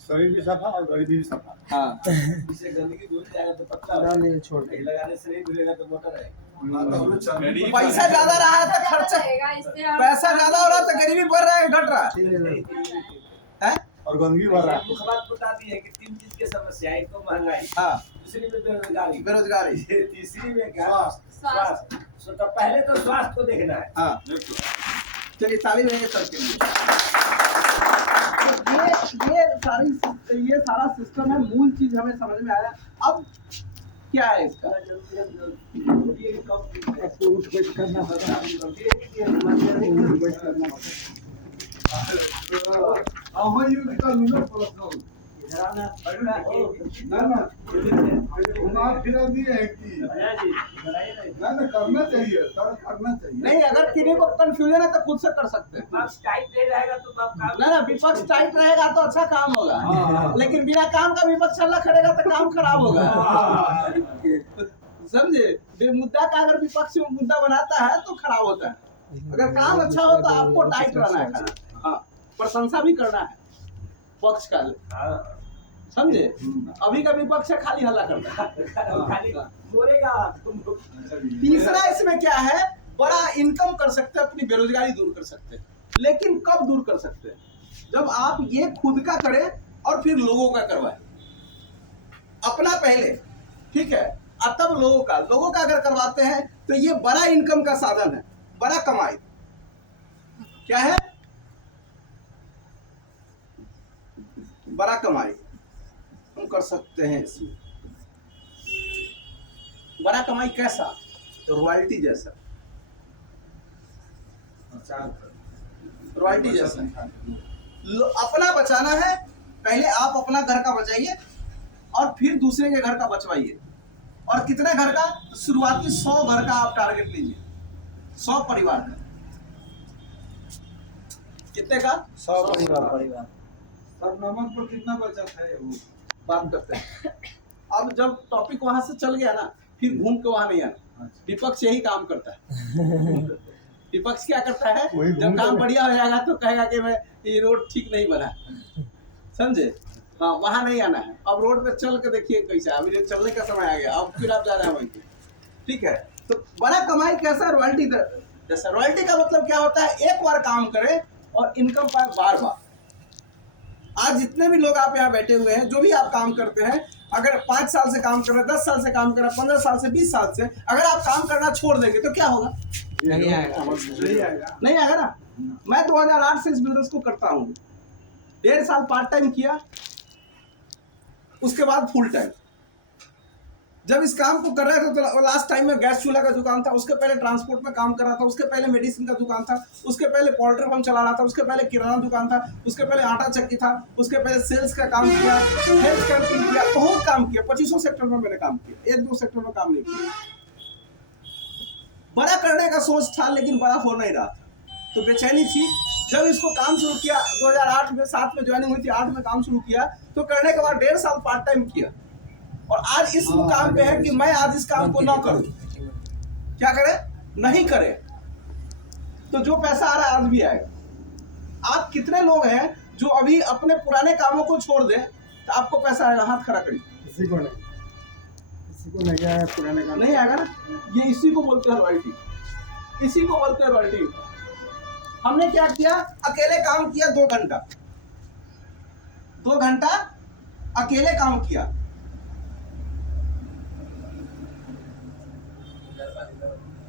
शरीर भी सफा और गरीबी भी सफा। हाँ, इससे गंदगी दूर जाएगा तो पत्ता छोड़ लगाने से नहीं दूरेगा तो मोटा रहेगा। पैसा ज्यादा रहा है तो खर्चा, पैसा ज्यादा हो रहा है तो गरीबी बढ़ रहा है घट रहा है। और गंदगी बढ़ रहा है। मुख्य बात बताती है कि 3 चीज की समस्या है, एक तो महंगाई, हाँ, दूसरी में बेरोजगारी, बेरोजगारी, तीसरी में क्या, स्वास्थ्य। तो पहले तो स्वास्थ्य को देखना है। हाँ। चलिए ताली बजाइए सर के लिए। ये सारा सिस्टम है, मूल चीज हमें समझ में आया। अब क्या है इसका? करना चाहिए सर, करना चाहिए। नहीं, अगर किसी को कंफ्यूजन है तो खुद से कर सकते हैं। विपक्ष टाइट नहीं रहेगा तो काम ना विपक्ष टाइट रहेगा तो अच्छा काम होगा, लेकिन बिना काम का विपक्ष चलना खड़ेगा तो काम खराब होगा। समझे? मुद्दा का अगर विपक्ष मुद्दा बनाता है तो खराब होता है। अगर काम अच्छा हो तो आपको टाइट रहना है, हाँ, प्रशंसा भी करना है पक्ष का, समझे? अभी का विपक्ष है खाली हल्ला करता है। खाली बोलेगा। तीसरा इसमें क्या है, बड़ा इनकम कर सकते हैं, अपनी बेरोजगारी दूर कर सकते हैं। लेकिन कब दूर कर सकते हैं? जब आप ये खुद का करें और फिर लोगों का करवाएं। अपना पहले, ठीक है, और तब लोगों का अगर करवाते हैं तो ये बड़ा इनकम का साधन है, बड़ा कमाई। क्या है? बड़ा कमाई हम कर सकते हैं इसमें। बड़ा कमाई कैसा? तो रॉयल्टी जैसा, रॉयल्टी जैसा। अपना बचाना है, पहले आप अपना घर का बचाइए और फिर दूसरे के घर का बचवाइए। और कितने घर का? तो शुरुआती 100 घर का आप टारगेट लीजिए, 100 परिवार का। कितने का? 100 परिवार। सर नमक पर कितना बचत है वो बात करते हैं। अब जब टॉपिक वहां से चल गया ना, फिर घूम के वहां नहीं आना। विपक्ष यही काम करता है। विपक्ष क्या करता है, जब काम बढ़िया हो जाएगा तो कहेगा कि मैं ये रोड ठीक नहीं बना, समझे? हाँ, वहां नहीं आना है। अब रोड पे चल के देखिए कैसा, अभी चलने का समय आ गया, अब फिर आप जा रहे हैं वहीं पे, ठीक है। तो बड़ा कमाई कैसा? रॉयल्टी जैसा। रॉयल्टी का मतलब क्या होता है? एक बार काम करें और इनकम पाए बार बार। आज जितने भी लोग आप यहाँ बैठे हुए हैं, जो भी आप काम करते हैं, अगर 5 साल से काम कर रहे, 10 साल से काम कर रहे, 15 साल से, 20 साल से, अगर आप काम करना छोड़ देंगे तो क्या होगा? नहीं आएगा। नहीं आएगा ना। मैं 2008 से इस बिजनेस को करता हूँ। 1.5 साल पार्ट टाइम किया, उसके बाद फुल टाइम। जब इस काम को कर रहे थे तो लास्ट टाइम में गैस चूल्हा का दुकान था, उसके पहले ट्रांसपोर्ट में काम कर रहा था, उसके पहले मेडिसिन का दुकान था, उसके पहले पोल्ट्री फार्म चला रहा था, उसके पहले किराना दुकान था, उसके पहले आटा चक्की था, उसके पहले सेल्स का काम किया, हेल्थ कैंपिंग किया, बहुत काम किया। 2500 सेक्टर में मैंने काम किया, 1-2 सेक्टर में काम नहीं किया। बड़ा करने का सोच था लेकिन बड़ा हो नहीं रहा था, तो बेचैनी थी। जब इसको काम शुरू किया 2008 में, 7 में ज्वाइनिंग हुई थी, 8 में काम शुरू किया, तो करने के बाद 1.5 साल पार्ट टाइम किया और आज इस मुकाम पे है कि मैं आज इस काम को ना करूं। क्या करे? नहीं करे तो जो पैसा आ रहा है आज भी आएगा। आप कितने लोग हैं जो अभी अपने पुराने कामों को छोड़ दें तो आपको पैसा आएगा? हाथ खड़ा करिए। किसी को नहीं आया पुराने काम नहीं आएगा ना। ये इसी को बोलते हैं रॉयल्टी, इसी को बोलते हैं रॉयल्टी। हमने क्या किया? अकेले काम किया 2 घंटा, 2 घंटा अकेले काम किया,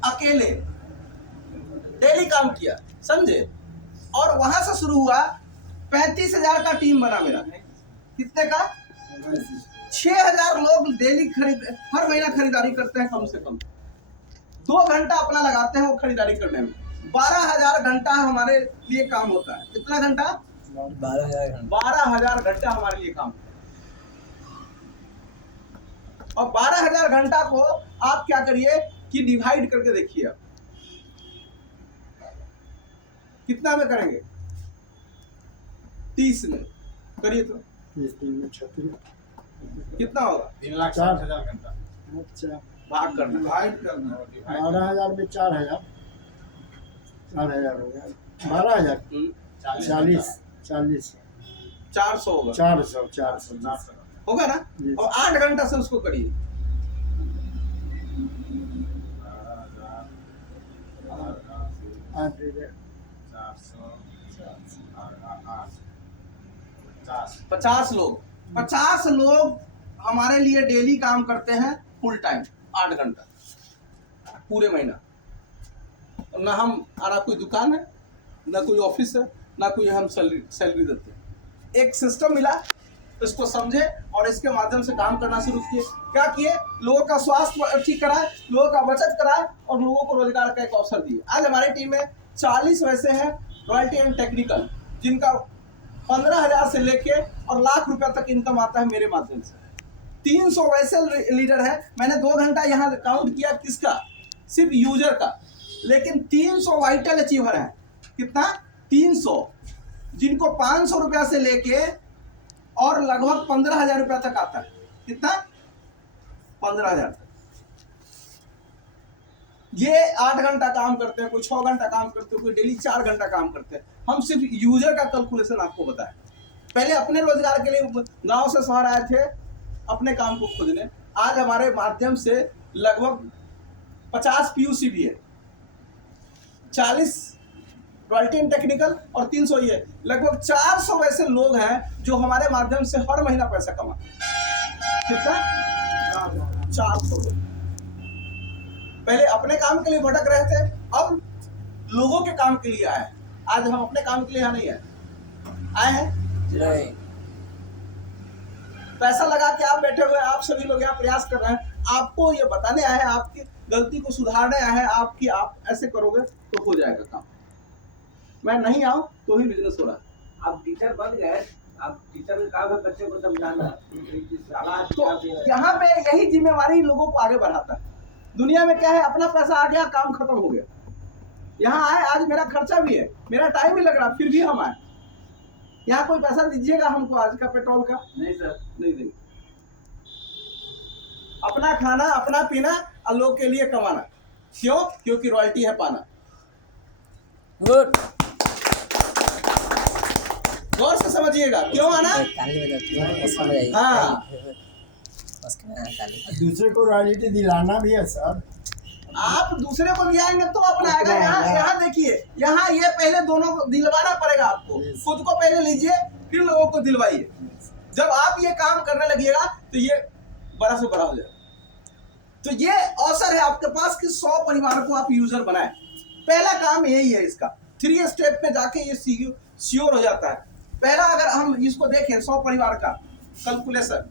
अकेले डेली काम किया, समझे? और वहां से शुरू हुआ। 35,000 का टीम बना मेरा। कितने का? 6,000 लोग डेली हर महीना खरीदारी करते हैं कम से कम। 2 घंटा अपना लगाते हैं वो खरीदारी करने में। 12,000 घंटा हमारे लिए काम होता है। कितना घंटा? 12,000 घंटा। 12,000 घंटा हमारे लिए काम। और 12,000 घंटा को आप क्या करिए कि डिवाइड करके देखिए आप कितना में करेंगे? 30 में करिए तो 30 दिन में 36 कितना होगा? 3,60,000 घंटा अच्छा भाग करना। डिवाइड करना है, divide 12,000 में 4,000 4,000 हो गया। 12,000 40 400 होगा। 400 होगा ना। Yes. और 8 घंटा से उसको करिए। 50 लोग हमारे लिए डेली काम करते हैं फुल टाइम 8 घंटा पूरे महीना। ना हमारा कोई दुकान है, ना कोई ऑफिस है, ना कोई हम सैलरी देते हैं। एक सिस्टम मिला, इसको समझे और इसके माध्यम से काम करना शुरू किए। क्या किए? लोगों का स्वास्थ्य ठीक कराए, लोगों का बचत कराए और लोगों को रोजगार का एक अवसर दिए। आज हमारी टीम में 40 वैसे हैं रॉयल्टी एंड टेक्निकल, जिनका 15,000 से लेके और लाख रुपया तक इनकम आता है मेरे माध्यम से। 300 वैसे लीडर है। मैंने 2 घंटा यहाँ काउंट किया, किसका? सिर्फ यूजर का। लेकिन 300 वाइटल अचीवर है। कितना? 300, जिनको 500 रुपया से लेके और लगभग 15,000 रुपया तक आता है। कितना? 15,000 तक। ये 8 घंटा काम करते हैं, कोई 6 घंटा काम करते हैं, कोई डेली 4 घंटा काम करते हैं। हम सिर्फ यूजर का कैलकुलेशन आपको बताएं। पहले अपने रोजगार के लिए गांव से शहर आए थे अपने काम को खोजने। आज हमारे माध्यम से लगभग 50 पीयूसी भी है, 40 रॉयल्टी एंड टेक्निकल और 300 ये, लगभग 400 वैसे लोग हैं जो हमारे माध्यम से हर महीना पैसा कमाते हैं। कितना? 400 लोग। पहले अपने काम के लिए भटक रहे थे, अब लोगों के काम के लिए आए। आज हम अपने काम के लिए यहाँ नहीं आए हैं। नहीं। पैसा लगा के आप बैठे हुए, आप सभी लोग यहाँ प्रयास कर रहे हैं। आपको ये बताने आए हैं, आपकी गलती को सुधारने आए हैं, आपकी आप ऐसे करोगे तो हो जाएगा काम। मैं नहीं आऊँ तो ही बिजनेस हो रहा है। आप टीचर बन गए, आप टीचर का काम है बच्चे को समझाना। तो यहाँ पे यही जिम्मेवारी लोगों को आगे बढ़ाता है। दुनिया में क्या है? अपना पैसा आ गया, काम खत्म हो गया। यहाँ आए, आज मेरा खर्चा भी है, मेरा टाइम भी लग रहा, फिर भी हम आए। यहाँ कोई पैसा दीजिएगा हमको आज का पेट्रोल का? नहीं सर, नहीं देंगे। अपना खाना, अपना पीना और लोग के लिए कमाना। क्यों? क्योंकि रॉयल्टी है पाना। गुड। गौर से समझिएगा। क्यों आना? हाँ, दूसरे को रॉयल्टी दिलाना भी है सर। आप दूसरे को दिलाएंगे तो अपना आएगा। यहाँ देखिए, यहाँ ये पहले दोनों को दिलवाना पड़ेगा आपको। खुद को पहले लीजिए, फिर लोगों को दिलवाइए। जब आप ये काम करने लगिएगा तो ये बड़ा से बड़ा हो जाए। तो ये अवसर है आपके पास कि 100 परिवारों को आप यूजर बनाए। पहला काम यही है इसका। 3 स्टेप में जाके ये श्योर हो जाता है। पहला अगर हम इसको देखें 100 परिवार का कैलकुलेशन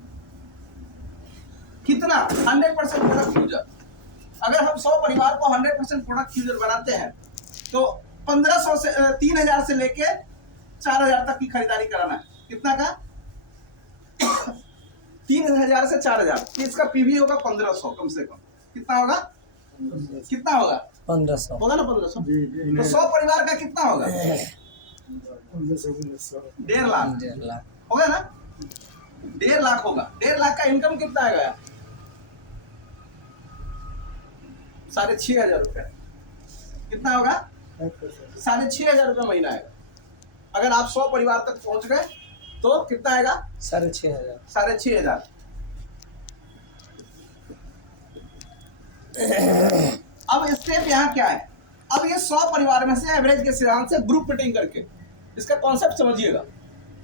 कितना 100% प्रोडक्ट यूजर। अगर हम 100 परिवार को 100% प्रोडक्ट यूजर बनाते हैं तो 1500 से 3000 से लेके 4000 तक की खरीदारी कराना है। कितना का 3000 से 4000। इसका पीवी होगा 1500 कम से कम। कितना होगा? कितना होगा? 1500 होगा ना 1500। तो 100 परिवार का कितना होगा? 1.5 लाख 1.5 लाख होगा ना? 1.5 लाख होगा। 1.5 लाख का इनकम कितना आएगा? 6,500 रुपया। कितना होगा? 6,500 रुपया महीना आएगा। अगर आप 100 परिवार तक पहुंच गए तो कितना आएगा? 6,500 6,500। अब स्टेप यहाँ क्या है? अब ये 100 परिवार में से एवरेज के सिद्धांत से ग्रुप मीटिंग करके इसका कॉन्सेप्ट समझिएगा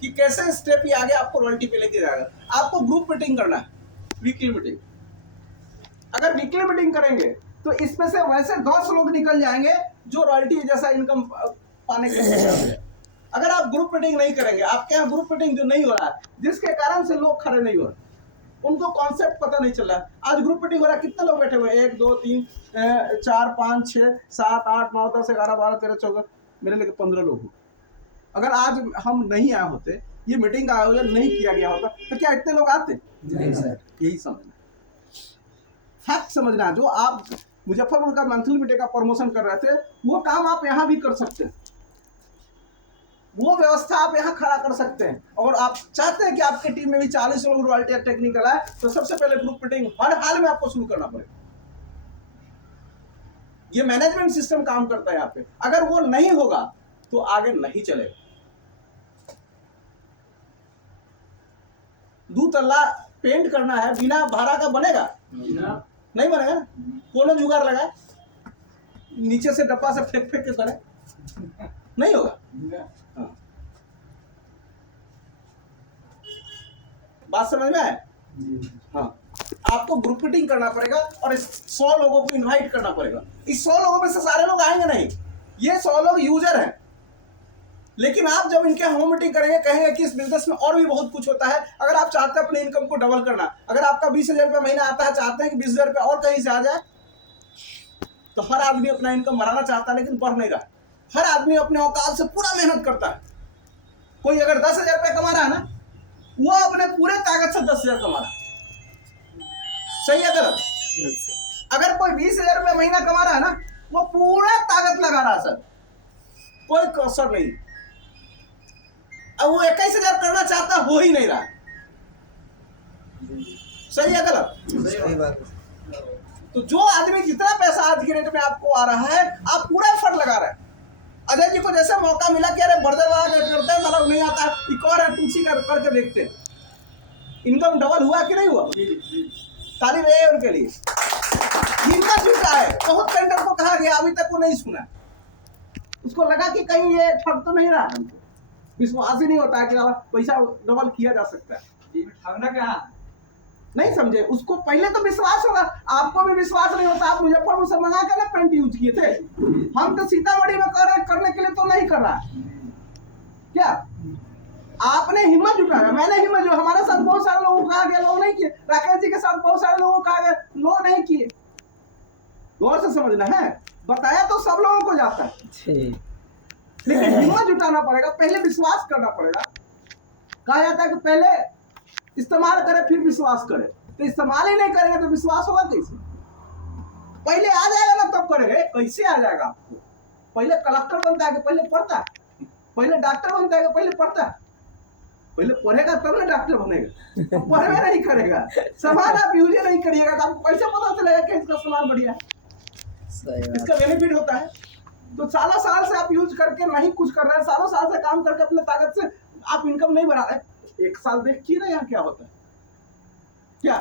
कि कैसे स्टेप ये आगे आपको रॉयल्टी पे लेके जाएगा। आपको ग्रुप मीटिंग करना है, वीकली मीटिंग। अगर वीकली मीटिंग करेंगे तो इसमें से वैसे 10 लोग निकल जाएंगे जो रॉयल्टी जैसा इनकम पाने के लिए। अगर आप ग्रुप मीटिंग नहीं करेंगे, आपके यहाँ ग्रुप मीटिंग जो नहीं हो रहा है जिसके कारण से लोग खड़े नहीं हो रहे, उनको कॉन्सेप्ट पता नहीं चल रहा है। आज ग्रुप मीटिंग हो रहा है, कितने लोग बैठे हुए? 1 2 3 4 5 6 7 8 9 10 11 12 13 14 मेरे लेके 15 लोग हो। अगर आज हम नहीं आए होते, ये मीटिंग का आयोजन नहीं किया गया होता तो क्या इतने लोग आते? नहीं सर। यही समझना, फैक्ट समझना। जो आप मुजफ्फरपुर का मंथली मीटिंग का प्रमोशन कर रहे थे वो काम आप यहाँ भी कर सकते हैं, वो व्यवस्था आप यहाँ खड़ा कर सकते हैं। और आप चाहते हैं कि आपकी टीम में भी 40 लोग रॉयल्टी या टेक्निकल आए तो सबसे पहले ग्रुप मीटिंग हर हाल में आपको शुरू करना पड़ेगा। ये मैनेजमेंट सिस्टम काम करता है यहाँ पे। अगर वो नहीं होगा तो आगे नहीं चलेगा। 2 तल्ला पेंट करना है, बिना भाड़ा का बनेगा? नहीं बनेगा ना। कोनो जुगाड़ लगाए, नीचे से डब्बा से फेंक फेंक के करे, नहीं होगा। हाँ। बात समझ में आए? हाँ। आपको ग्रुप मीटिंग करना पड़ेगा और इस 100 लोगों को इनवाइट करना पड़ेगा। इस 100 लोगों में से सारे लोग आएंगे नहीं, ये 100 लोग यूजर हैं। लेकिन आप जब इनके होम मीटिंग करेंगे, कहेंगे कि इस बिजनेस में और भी बहुत कुछ होता है। अगर आप चाहते हैं अपने इनकम को डबल करना, अगर आपका 20,000 रुपया महीना आता है, चाहते हैं कि 20,000 रुपया और कहीं से आ जाए, तो हर आदमी अपना इनकम बढ़ाना चाहता है लेकिन बढ़ नहीं रहा। हर आदमी अपने औकात से पूरा मेहनत करता है। कोई अगर 10,000 रुपया कमा रहा है ना, वो अपने पूरे ताकत से 10,000 कमा रहा है। सही है गलत? अगर कोई 20,000 रुपया महीना कमा रहा है ना, वो पूरा ताकत लगा रहा है सर, कोई कसर नहीं। अब वो 21,000 करना चाहता, हो ही नहीं रहा। सही है गलत? सही बात है। तो जो आदमी जितना पैसा आज की डेट में आपको आ रहा है, आप पूरा एफर्ट लगा रहे हैं। अजय जी को जैसे मौका मिला कि अरे बर्दर वाला करते हैं, मतलब नहीं आता, एक और है तुलसी का करके देखते हैं, इनकम डबल हुआ कि नहीं हुआ? ताली रहे उनके लिए। हिम्मत जुटा है। बहुत टेंडर को कहा गया, अभी तक वो नहीं सुना। उसको लगा कि कहीं ये ठग तो नहीं रहा है, विश्वास ही नहीं होता है कि पैसा डबल किया जा सकता है। ठगना क्या नहीं समझे? उसको पहले तो विश्वास होगा, आपको भी विश्वास नहीं होता। आप मुजफ्फरपुर से मंगा कर ना पेंट यूज किए थे, हम तो सीतामढ़ी में करने के लिए तो नहीं कर रहा। क्या आपने हिम्मत जुटाया? मैंने हिम्मत जो हमारे साथ बहुत सारे लोगों को कहा गया, लोग नहीं किए। राकेश जी के साथ बहुत सारे लोगों को कहा गया, लोग नहीं किए। गौर से समझना है, बताया तो सब लोगों को जाता है, लेकिन हिम्मत जुटाना पड़ेगा, पहले विश्वास करना पड़ेगा। कहा जाता है कि पहले इस्तेमाल करे फिर विश्वास करे, तो इस्तेमाल ही नहीं करेंगे तो विश्वास होगा कैसे? पहले आ जाएगा ना तब करेंगे। कैसे आ जाएगा? आपको पहले कलेक्टर बनता है कि पहले पढ़ता है? पहले डॉक्टर बनता है कि पहले पढ़ता है? पहले पढ़ेगा तब ना डॉक्टर बनेगा। पढ़वे नहीं करेगा, सामान आप यूज नहीं करिएगा तो आपको कैसे पता चलेगा कि इसका सामान बढ़िया है, इसका बेनिफिट होता है? तो सालों साल से आप यूज करके नहीं कुछ कर रहे हैं, सालों साल से काम करके अपने ताकत से आप इनकम नहीं बढ़ा रहे। एक साल देखिए ना यहाँ क्या होता है। क्या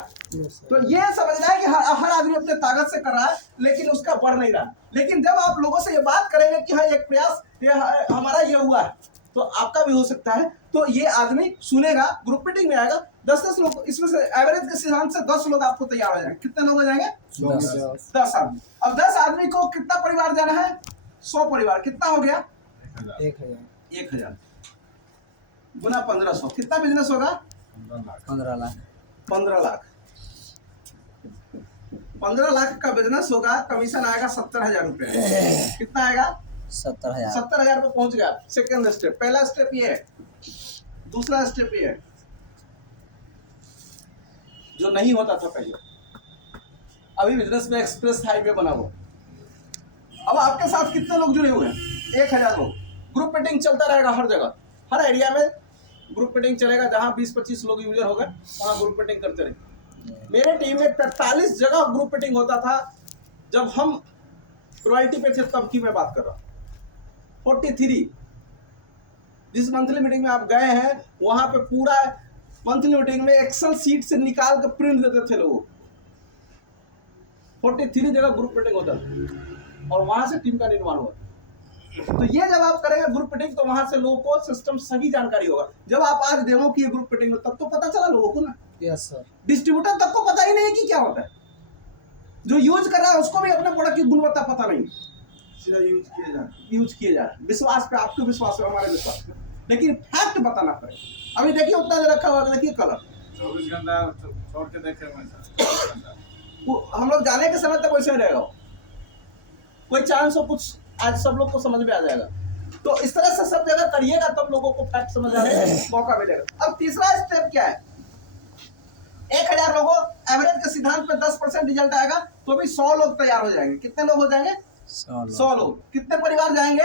तो ये समझना है कि हर आदमी अपने ताकत से कर रहा है लेकिन उसका बढ़ नहीं रहा। लेकिन जब आप लोगों से ये बात करेंगे कि हाँ एक प्रयास हमारा ये हुआ है तो आपका भी हो सकता है, तो ये आदमी सुनेगा, ग्रुप मीटिंग में आएगा, 10 लोग, इसमें से एवरेज के सिद्धांत से 10 लोग आपको तैयार हो जाएंगे। कितने लोग हो जाएंगे? 10 आदमी। अब 10 आदमी को कितना परिवार जाना है? 100 परिवार। कितना हो गया? 1000 गुना 1500, कितना बिजनेस होगा? 15 लाख। 15 लाख। 15 लाख का बिजनेस होगा, कमीशन आएगा 70,000 रुपए। कितना आएगा? 70,000। 70,000 पे पहुंच गया। सेकंड स्टेप, पहला स्टेप ये है, दूसरा स्टेप ये है जो नहीं होता था पहले। अभी बिजनेस में एक्सप्रेस हाईवे बना हुआ। अब आपके साथ कितने लोग जुड़े हुए हैं? 1000 लोग। ग्रुप मीटिंग चलता रहेगा हर जगह, हर एरिया में ग्रुप मीटिंग चलेगा। जहां 20-25 लोग यूजर हो गए वहां ग्रुप मीटिंग करते रहे। मेरे टीम में 43 जगह ग्रुप मीटिंग होता था जब हम रॉयल्टी पे थे, तब की मैं बात कर रहा हूँ। 43 जिस मंथली मीटिंग में आप गए हैं वहां पे पूरा मंथली मीटिंग में एक्सेल सीट से निकाल कर प्रिंट देते थे लोग। 43 जगह ग्रुप मीटिंग होता था और वहां से टीम का निर्माण हुआ। तो ये जब आप करेंगे ग्रुप मीटिंग तो वहां से लोगों को सिस्टम सही जानकारी होगा। जब आप आज डेमो किए ग्रुप मीटिंग में, तब तो पता चला लोगों को ना। Yes sir. डिस्ट्रीब्यूटर तक को पता ही नहीं कि क्या होता है। जो यूज कर रहा है उसको भी अपने प्रोडक्ट की गुणवत्ता पता नहीं, सीधा यूज किए जा रहे। विश्वास पे, आपके विश्वास पे, हमारे विश्वास पे, लेकिन फैक्ट बताना पड़ेगा। अभी देखिए उतना देर रखा हुआ, देखिए कलर 24 घंटा छोड़ के देखे हुए हैं। हम लोग जाने के समय तक वैसे ही रहेगा। कोई चांस हो कुछ, आज सब लोग को समझ में आ जाएगा। तो इस तरह से सब जगह करिएगा तब लोगों को फैक्ट समझ आने का मौका मिलेगा। अब तीसरा स्टेप क्या है? 1000 लोगों एवरेज के सिद्धांत पे 10% रिजल्ट आएगा तो भी 100 लोग तैयार हो जाएंगे। कितने लोग हो जाएंगे? 100 लोग। कितने परिवार जाएंगे?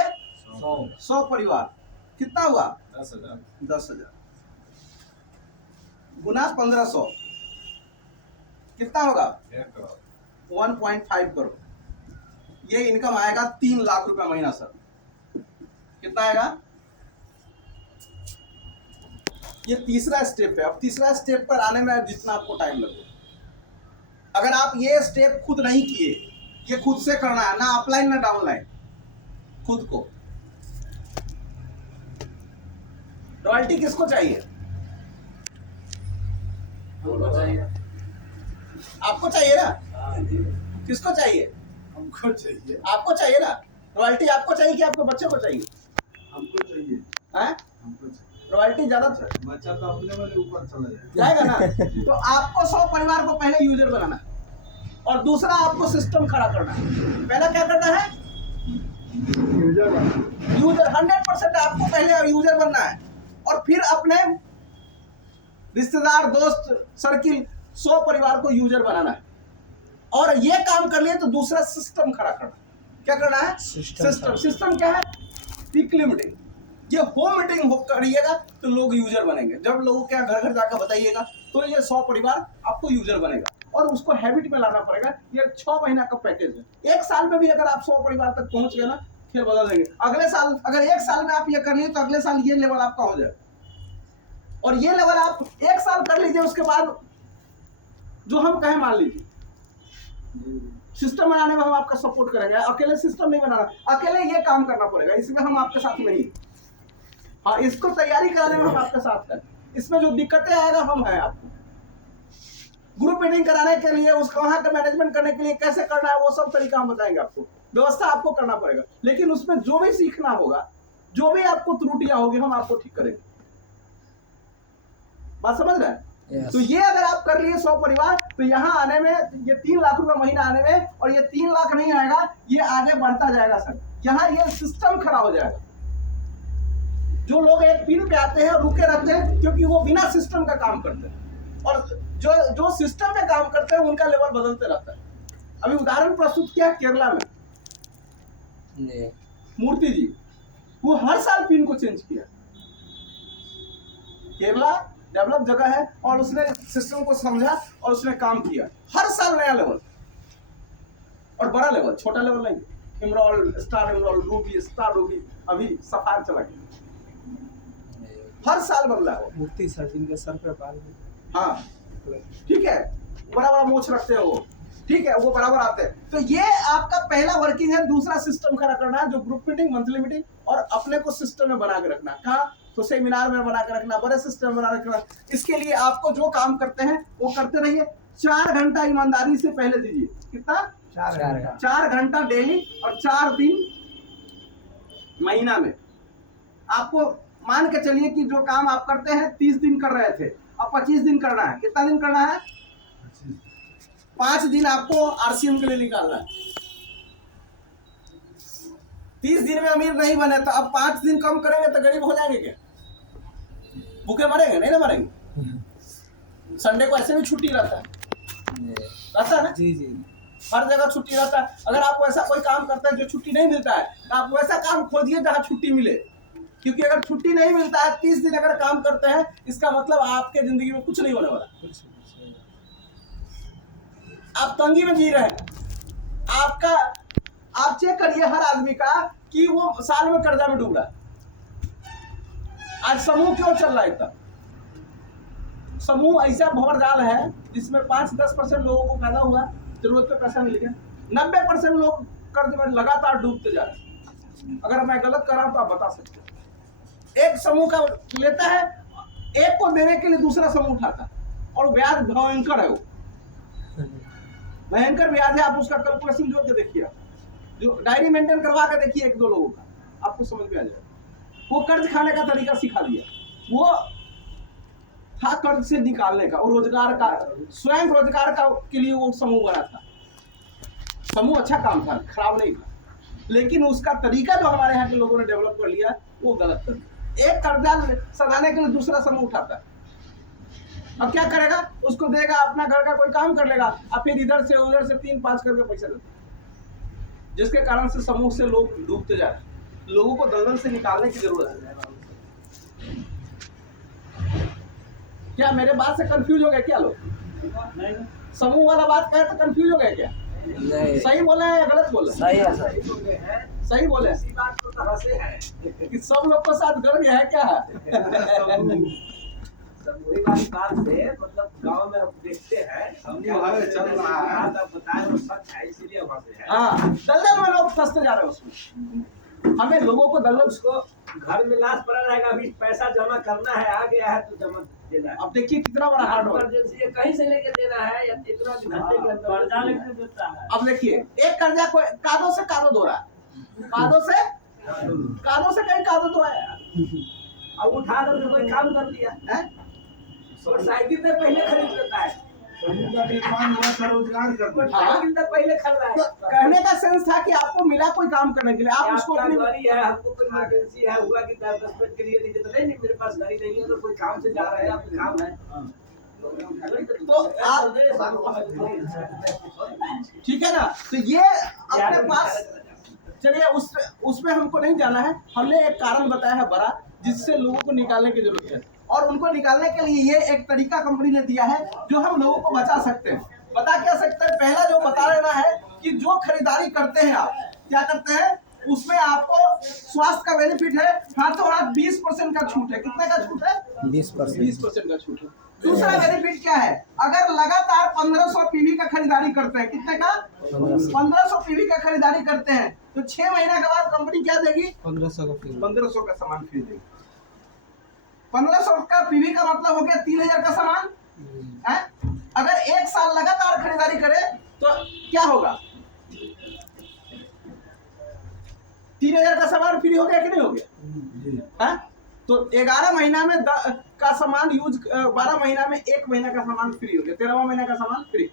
100 परिवार। कितना हुआ? 10,000 गुना 1500 कितना होगा? 1.5 करोड़। ये इनकम आएगा 3 लाख रुपए महीना सर। कितना आएगा? ये तीसरा स्टेप है। अब तीसरा स्टेप पर आने में जितना आपको टाइम लगे, अगर आप ये स्टेप खुद नहीं किए, ये खुद से करना है, ना अपलाइन ना डाउनलाइन, खुद को। रॉयल्टी किसको चाहिए? आपको चाहिए ना? किसको चाहिए? हमको चाहिए। आपको चाहिए ना? रॉयल्टी आपको चाहिए कि आपके बच्चे को चाहिए? हमको चाहिए। हैं? हमको चाहिए। रॉयल्टी ज्यादा बच्चा तो अपने वाले ऊपर चला जाएगा ना। तो आपको 100 परिवार को पहले यूजर बनाना है और दूसरा आपको सिस्टम खड़ा करना है। पहला क्या करना है? यूजर 100% आपको पहले यूजर बनना है और फिर अपने रिश्तेदार, दोस्त, सर्किल 100 परिवार को यूजर बनाना है। और ये काम कर लिए तो दूसरा सिस्टम खड़ा करना। क्या करना है? सिस्टम क्या है? Weekly meeting. ये होम मीटिंग हो करिएगा तो लोग यूजर बनेंगे। जब लोगों के घर घर जाकर बताइएगा तो ये 100 परिवार आपको यूजर बनेगा और उसको हैबिट में लाना पड़ेगा। ये 6 महीना का पैकेज है। 1 साल में भी अगर आप 100 परिवार तक पहुंच गए ना, फिर बदल देंगे। अगले साल अगर 1 साल में आप ये कर लिए तो अगले साल ये लेवल आपका हो जाए। और ये लेवल आप 1 साल कर लीजिए, उसके बाद जो हम कहें मान लीजिए। सिस्टम बनाने में हम आपका सपोर्ट करेंगे। अकेले सिस्टम नहीं बनाना, अकेले ये काम करना पड़ेगा। इसमें हम आपके साथ नहीं। हाँ, इसको तैयारी कराने में हम आपके साथ हैं। इसमें जो दिक्कतें आएगा हम हैं आपको। ग्रुप मीटिंग कराने के लिए, उसका वहां का मैनेजमेंट करने के लिए कैसे करना है वो सब तरीका हम बताएंगे आपको। व्यवस्था आपको करना पड़ेगा, लेकिन उसमें जो भी सीखना होगा, जो भी आपको त्रुटियां होगी, हम आपको ठीक करेंगे। बात समझ रहे हैं? तो ये अगर आप कर लिए 100 परिवार तो यहाँ आने में ये 3 लाख रुपए महीना आने में, और ये 3 लाख नहीं आएगा, ये आगे बढ़ता जाएगा सर। यहाँ ये सिस्टम खड़ा हो जाएगा। जो लोग एक पिन पे आते हैं और रुके रहते हैं क्योंकि वो बिना सिस्टम का काम करते हैं, और जो सिस्टम में काम करते हैं उनका लेवल बदलते रहता है। अभी उदाहरण प्रस्तुत किया केरला में मूर्ति जी, वो हर साल पिन को चेंज किया। केरला डेवलप जगह है और उसने सिस्टम को समझा और उसने काम किया। हर साल नया लेवल और बड़ा लेवल, छोटा लेवल नहीं। इमरॉल, स्टार इमरॉल, रूबी, स्टार रूबी, अभी सफायर चला गया। हर साल बदला है। मूर्ति सर जिनके सर पे बाल, हाँ ठीक है, बड़ा बड़ा मोछ रखते हैं वो, ठीक है, वो बराबर आते हैं। तो ये आपका पहला वर्किंग है। दूसरा सिस्टम खड़ा करना है, जो ग्रुप मीटिंग, मंथली मीटिंग और अपने को सिस्टम में बना के रखना। कहाँ? तो सेमिनार में बना के रखना, बड़े सिस्टम बना के रखना। इसके लिए आपको जो काम करते हैं वो करते रहिए। 4 घंटा ईमानदारी से पहले दीजिए। कितना? 4 घंटा डेली और 4 दिन महीना में। आपको मान के चलिए कि जो काम आप करते हैं 30 दिन कर रहे थे, अब 25 दिन करना है। कितना दिन करना है? 5 दिन आपको आरसीएम के लिए निकालना है। 30 दिन में अमीर नहीं बने तो अब 5 दिन कम करेंगे तो गरीब हो जाएंगे क्या? भूखे मरेंगे? नहीं ना मरेंगे। संडे को ऐसे भी छुट्टी रहता है ना? जी। हर जगह छुट्टी रहता है। अगर आप वैसा कोई काम करते हैं जो छुट्टी नहीं मिलता है तो आप वैसा काम खोजिए जहाँ छुट्टी मिले। क्योंकि अगर छुट्टी नहीं मिलता है, 30 दिन अगर काम करते हैं, इसका मतलब आपके जिंदगी में कुछ नहीं होने वाला। आप तंगी में जी रहे हैं। आप चेक करिए हर आदमी का कि वो साल में कर्जा में डूब रहा है। आज समूह क्यों चल रहा है इतना? समूह ऐसा भंवर जाल है जिसमें 5-10% लोगों को फायदा हुआ, जरूरत पे पैसा मिल गया। 90% लोग कर्ज में लगातार डूबते जा रहे हैं। अगर मैं गलत कर रहा हूं तो आप बता सकते हैं। एक समूह का लेता है, एक को देने के लिए दूसरा समूह उठाता है, और ब्याज भयंकर है। वो भयंकर ब्याज है। आप उसका कैलकुलेशन जोड़ के देखिए, जो डायरी मेंटेन करवा के देखिए 1-2 लोगों का, आपको समझ में आ जाएगा। वो कर्ज खाने का तरीका सिखा दिया। वो था कर्ज से निकालने का और रोजगार का, स्वयं रोजगार का के लिए वो समूह बना था। समूह अच्छा काम था, खराब नहीं था, लेकिन उसका तरीका जो हमारे यहाँ के लोगों ने डेवलप कर लिया वो गलत कर दिया। एक कर्जा सधाने के लिए दूसरा समूह उठाता है। अब क्या करेगा? उसको देगा, अपना घर का कोई काम कर लेगा, और फिर इधर से उधर से 3-5 करके पैसे देता, जिसके कारण से समूह से लोग डूबते जा रहे हैं। लोगों को दलदल से निकालने की जरूरत है। क्या मेरे बात से कंफ्यूज हो गए क्या लोग? समूह वाला बात कहे तो कंफ्यूज हो गए क्या? नहीं, सही बोले हैं या गलत बोले? सही है सर। सही बोले। इसी बात को तो हंसे हैं कि सब लोग को साथ गर्व है क्या? वही वाली बात से मतलब गांव में हम देखते हैं, हम चल रहा है, तब बताए वो सच है, इसीलिए वहां से है। हाँ, दलदल में लोग फंसते जा रहे हैं उसमें। हमें लोगों को दलदल, उसको घर में लाश पड़ा रहेगा, अभी पैसा जमा करना है, आ गया है तो जमा देना है। अब देखिए कितना बड़ा हार्ड वर्क। इमरजेंसी कहीं से लेके देना है या इतना भी घंटे के अंदर कर्जा लेके देता है। अब देखिए एक कर्जा को कादो से कादो धो रहा है, कादो से कहीं कादो धोया, अब उठा कर कोई काम कर दिया है। और साइकिल से पहले खरीद लेता है, हाँ। साइकिल से पहले खरीदा है। तो कहने का सेंस था कि आपको मिला कोई काम करने के लिए, आप उसको आपका अपनी गाड़ी है, हमको कोई इमरजेंसी है, हुआ कि 10 मिनट के लिए दीजिए, तो नहीं मेरे पास गाड़ी नहीं है, तो कोई काम से जा रहा है, आपका काम है तो आप, ठीक है ना? तो ये अपने पास, चलिए उसमें हमको नहीं जाना है। हमने एक कारण बताया है बड़ा, जिससे लोगों को निकालने की जरूरत है, और उनको निकालने के लिए ये एक तरीका कंपनी ने दिया है जो हम लोगों को बचा सकते हैं। बता क्या सकते हैं? पहला जो बता लेना है कि जो खरीदारी करते हैं आप, क्या करते हैं, उसमें आपको स्वास्थ्य का बेनिफिट है, हाथों हाथ 20% का छूट है। कितने का छूट है? 20% का छूट है। दूसरा बेनिफिट क्या है? अगर लगातार 1500 पीवी का खरीदारी करते हैं, कितने का? 1500 पीवी का खरीदारी करते हैं, तो 6 महीने के बाद कंपनी क्या देगी? 1500 का सामान फ्री देगी। 1500 का पीवी का मतलब हो गया 3000 का सामान है। अगर 1 साल लगातार खरीदारी करे तो क्या होगा? 3000 का सामान फ्री हो गया कि नहीं हो गया? है तो 11 महीना में का सामान यूज, 12 महीना में 1 महीना का सामान फ्री हो गया, 13वां महीना का सामान फ्री।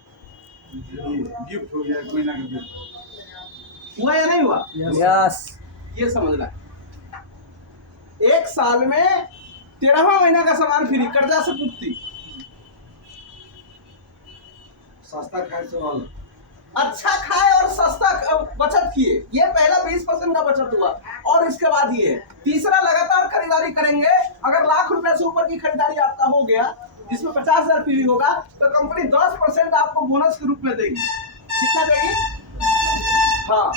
गिफ्ट हो गया 1 महीना का गिफ्ट। हुआ या नहीं हुआ? यस। ये समझना है। 1 साल में 13वां महीना का सामान फ्री, कर्जा से मुक्ति। सस्ता खाए सवाल अच्छा खाए और सस्ता बचत किए, ये पहला 20% का बचत हुआ। और इसके बाद ये तीसरा, लगातार खरीदारी करेंगे। अगर लाख रुपए से ऊपर की खरीदारी आपका हो गया, जिसमें 50,000 पीवी होगा, तो कंपनी 10% आपको बोनस के रूप में देगी। कितना देगी? हाँ,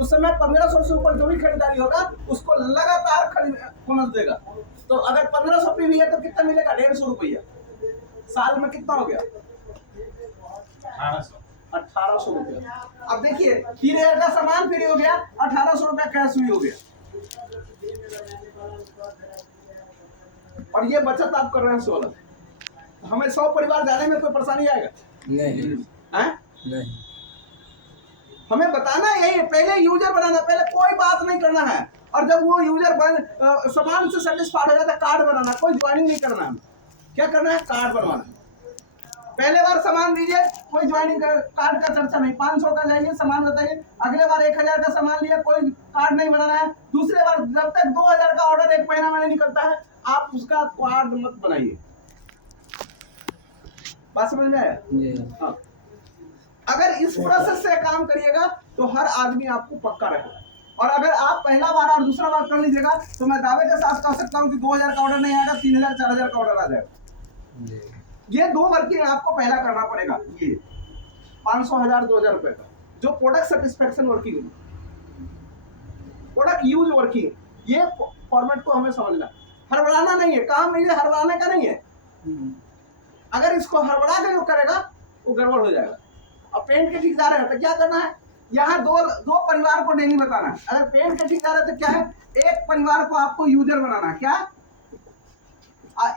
उस समय 1500 से ऊपर जो भी खरीदारी होगा उसको लगातार बोनस देगा। तो अगर 1500 पीवी है तो कितना मिलेगा? 150 रुपया। साल में कितना हो गया? 1800 रुपया। अब देखिए 3000 का सामान फ्री हो गया, 1800 रुपया कैश फ्री हो गया। और ये बचत आप कर रहे हैं 16, हमें 100 परिवार जाने में कोई परेशानी आएगा? नहीं हैं? नहीं। हमें बताना यही है, पहले यूजर बनाना, पहले कोई बात नहीं करना है, और जब वो यूजर सामान से सेटिस्फाइड हो जाता है, कार्ड बनाना, कोई ज्वाइनिंग नहीं करना है। क्या करना है? कार्ड बनवाना। पहले बार सामान दीजिए, कोई ज्वाइनिंग कार्ड का चर्चा नहीं, 500 का जाइए सामान बताइए, अगले बार 1000 का सामान लिया, कोई कार्ड नहीं बनाना है। दूसरे बार जब तक 2000 का ऑर्डर 1 महीना में नहीं निकलता है, आप उसका कार्ड मत बनाइए। बात समझ में आया? हाँ, अगर इस प्रोसेस से काम करिएगा तो हर आदमी आपको पक्का रहेगा। और अगर आप पहला बार और दूसरा बार कर लीजिएगा तो मैं दावे के साथ कह सकता हूँ कि 2000 का ऑर्डर नहीं आएगा, 3000 4000 का ऑर्डर आ जाएगा। ये 2 वर्किंग आपको पहला करना पड़ेगा, ये 500 1000 2000 रुपए का, जो product satisfaction working, product use working, ये फॉर्मेट को हमें समझना। हड़बड़ाना नहीं है, काम ये हड़बड़ाने का नहीं है। अगर इसको हड़बड़ा के जो करेगा वो गड़बड़ हो जाएगा। अब पेंट के ठेकेदार है तो क्या करना है? यहाँ दो परिवार को डेली बताना है। अगर पेंट के ठेकेदार है तो क्या है? एक परिवार को आपको यूजर बनाना है। क्या?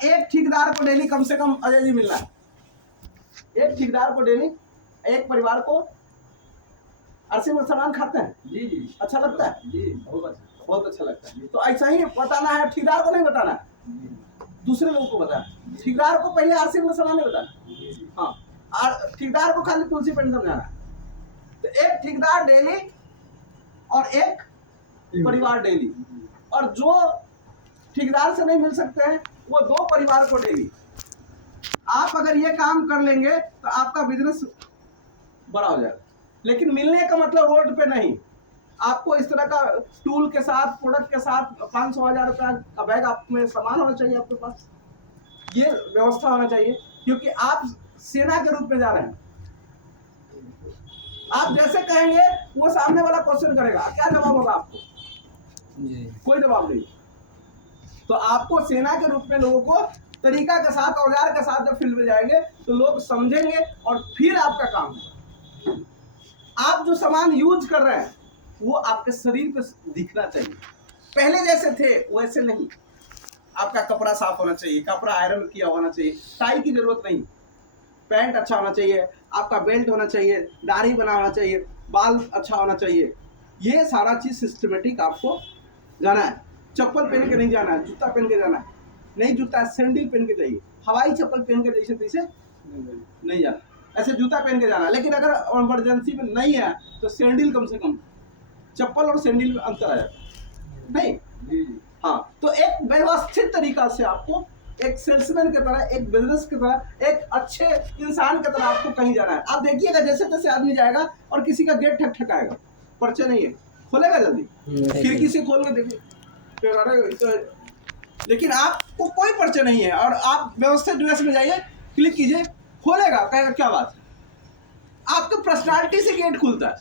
एक ठेकेदार को डेली कम से कम अजय जी मिलना है। एक ठेकेदार को डेली, एक परिवार को अरसी में सामान खाते हैं जी, अच्छा लगता है जी, बहुत अच्छा लगता है। तो ऐसा ही बताना है, ठेकेदार को नहीं बताना है, दूसरे लोगों को बताना। ठेकेदार को पहले आरसी में सामान नहीं बताना, हाँ, और ठेकेदार को खाली तुलसी पेंट समझाना है। तो एक ठेकेदार डेली और एक परिवार डेली, और जो ठेकेदार से नहीं मिल सकते हैं वो 2 परिवार को डेली। आप अगर ये काम कर लेंगे तो आपका बिजनेस बड़ा हो जाएगा। लेकिन मिलने का मतलब रोड पे नहीं, आपको इस तरह का टूल के साथ, प्रोडक्ट के साथ 500 1000 रुपया का बैग आप में सामान होना चाहिए आपके पास। ये व्यवस्था होना चाहिए, क्योंकि आप सेना के रूप में जा रहे हैं। आप जैसे कहेंगे वो सामने वाला क्वेश्चन करेगा, क्या जवाब होगा आपको? कोई जवाब नहीं। तो आपको सेना के रूप में लोगों को तरीका के साथ, औजार के साथ जब फील्ड में जाएंगे तो लोग समझेंगे और फिर आपका काम होगा। आप जो सामान यूज कर रहे हैं वो आपके शरीर पे दिखना चाहिए। पहले जैसे थे वैसे नहीं। आपका कपड़ा साफ होना चाहिए, कपड़ा आयरन किया होना चाहिए, टाई की जरूरत नहीं, पैंट अच्छा होना चाहिए, आपका बेल्ट होना चाहिए, दाढ़ी बना होना चाहिए, बाल अच्छा होना चाहिए। ये सारा चीज सिस्टमेटिक आपको जाना है। चप्पल पहन के नहीं जाना है, जूता पहन के जाना है। नहीं जूता, सैंडल पहन के जाइए। हवाई चप्पल पहन के जैसे तैसे नहीं जाना, ऐसे जूता पहन के जाना। लेकिन अगर इमरजेंसी में नहीं है तो सैंडल, कम से कम चप्पल और सैंडल में अंतर आ जाता नहीं। हाँ, तो एक व्यवस्थित तरीका से आपको एक सेल्समैन की तरह, एक बिजनेस की तरह, एक अच्छे इंसान की तरह आपको कहीं जाना है। आप देखिएगा जैसे तैसे आदमी जाएगा और किसी का गेट ठक ठकाएगा, पर्चे नहीं है, खोलेगा जल्दी, खिड़की से खोल के देखिए, लेकिन आपको कोई पर्चे नहीं है और आप व्यवस्थित ड्रेस में जाइए, क्लिक कीजिए, खोलेगा, कहेगा क्या बात है। आपके पर्सनालिटी से गेट खुलता है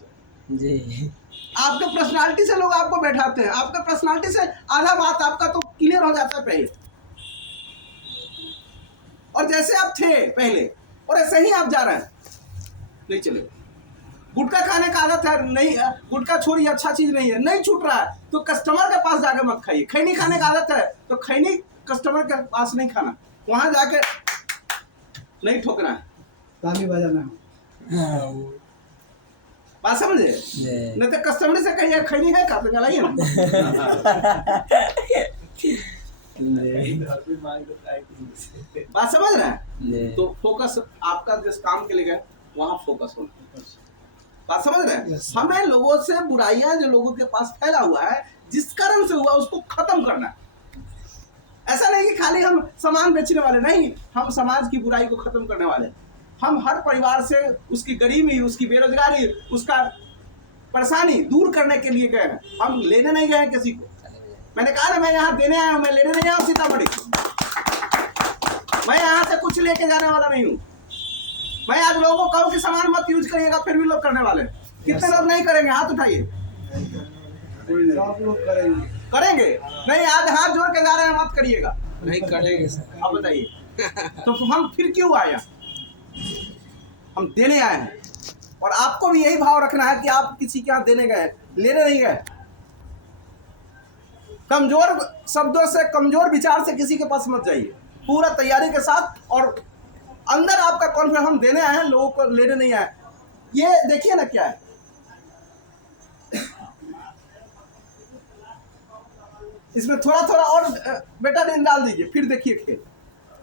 जी। आपके पर्सनालिटी से लोग आपको बैठाते हैं, आपके पर्सनालिटी से आधा बात आपका तो क्लियर हो जाता है पहले। और जैसे आप थे पहले और ऐसे ही आप जा रहे हैं, नहीं चलेगा। गुटखा खाने का आदत है, नहीं, गुटखा छोड़िए, अच्छा चीज नहीं है, नहीं छूट रहा है तो कस्टमर के पास जाके मत खाइए। खैनी खाने का आदत है तो खैनी कस्टमर के पास नहीं खाना, वहां जाके नहीं ठोकना है, ताली बजाना। बात समझे? नहीं तो कस्टमर से कहिए खैनी है का, तो गलाइए ना। बात समझ रहे हैं? तो फोकस आपका जिस काम के लिए गए वहां फोकस होना। बात समझ रहे हैं? हमें लोगों से बुराइयां जो लोगों के पास फैला हुआ है, जिस कारण से हुआ, उसको खत्म करना है। ऐसा नहीं कि खाली हम सामान बेचने वाले नहीं, हम समाज की बुराई को खत्म करने वाले। हम हर परिवार से उसकी गरीबी, उसकी बेरोजगारी, उसका परेशानी दूर करने के लिए गए हैं। हम लेने नहीं गए किसी को। मैंने कहा ना, मैं यहाँ देने आया हूँ, मैं लेने नहीं आया हूँ सीतामढ़ी। मैं यहाँ से कुछ लेके जाने वाला नहीं हूँ। मैं आज लोगों को कहूँ कि सामान मत यूज करिएगा, फिर भी लोग करने वाले। कितने लोग नहीं करेंगे? हाथ उठाइए। सब लोग करेंगे। करेंगे नहीं? आज हाथ जोड़ के जा रहे हैं, मत करिएगा। नहीं करेंगे सर। आप बताइए तो हम फिर क्यों आए? हम देने आए हैं। और आपको भी यही भाव रखना है कि आप किसी के यहाँ देने गए, लेने नहीं गए। कमजोर शब्दों से, कमजोर विचार से किसी के पास मत जाइए, पूरा तैयारी के साथ। और अंदर आपका कॉन्फिडेंस, हम देने आए हैं, लोगों को लेने नहीं आए। ये देखिए ना क्या है, इसमें थोड़ा थोड़ा और बेटा दिन डाल दीजिए, फिर देखिए खेल।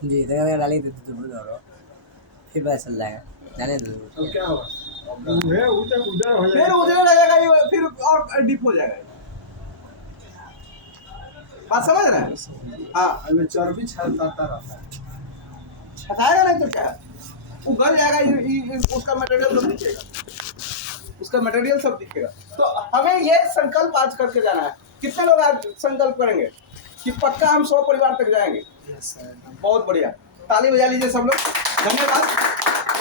जी तो डाली देते तो फिर पता चल जाएगा, जाने दो। तो क्या होगा? उधर उधर हो फिर जाएगा। उधर रहेगा ये, फिर और डीप हो जाएगा। बात समझ रहे हैं? हाँ, अभी चर्बी छलकाता रहता है। हटाएगा नहीं तो क्या है, वो गल जाएगा, उसका मटेरियल सब दिखेगा, उसका मटेरियल सब दिखेगा। तो हमें ये संकल्प आज करके जाना है। कितने लोग आज संकल्प करेंगे कि पक्का हम 100 परिवार तक जाएंगे? बहुत बढ़िया, ताली बजा लीजिए सब लोग, धन्यवाद।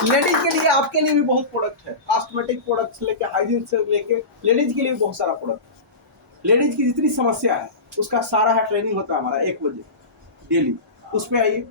लेडीज के लिए, आपके लिए भी बहुत प्रोडक्ट है, कॉस्मेटिक प्रोडक्ट से लेके हाइजीन से लेके लेडीज के लिए भी बहुत सारा प्रोडक्ट। लेडीज की जितनी समस्या है उसका सारा है, ट्रेनिंग होता है हमारा 1 बजे डेली, उस पर आइए।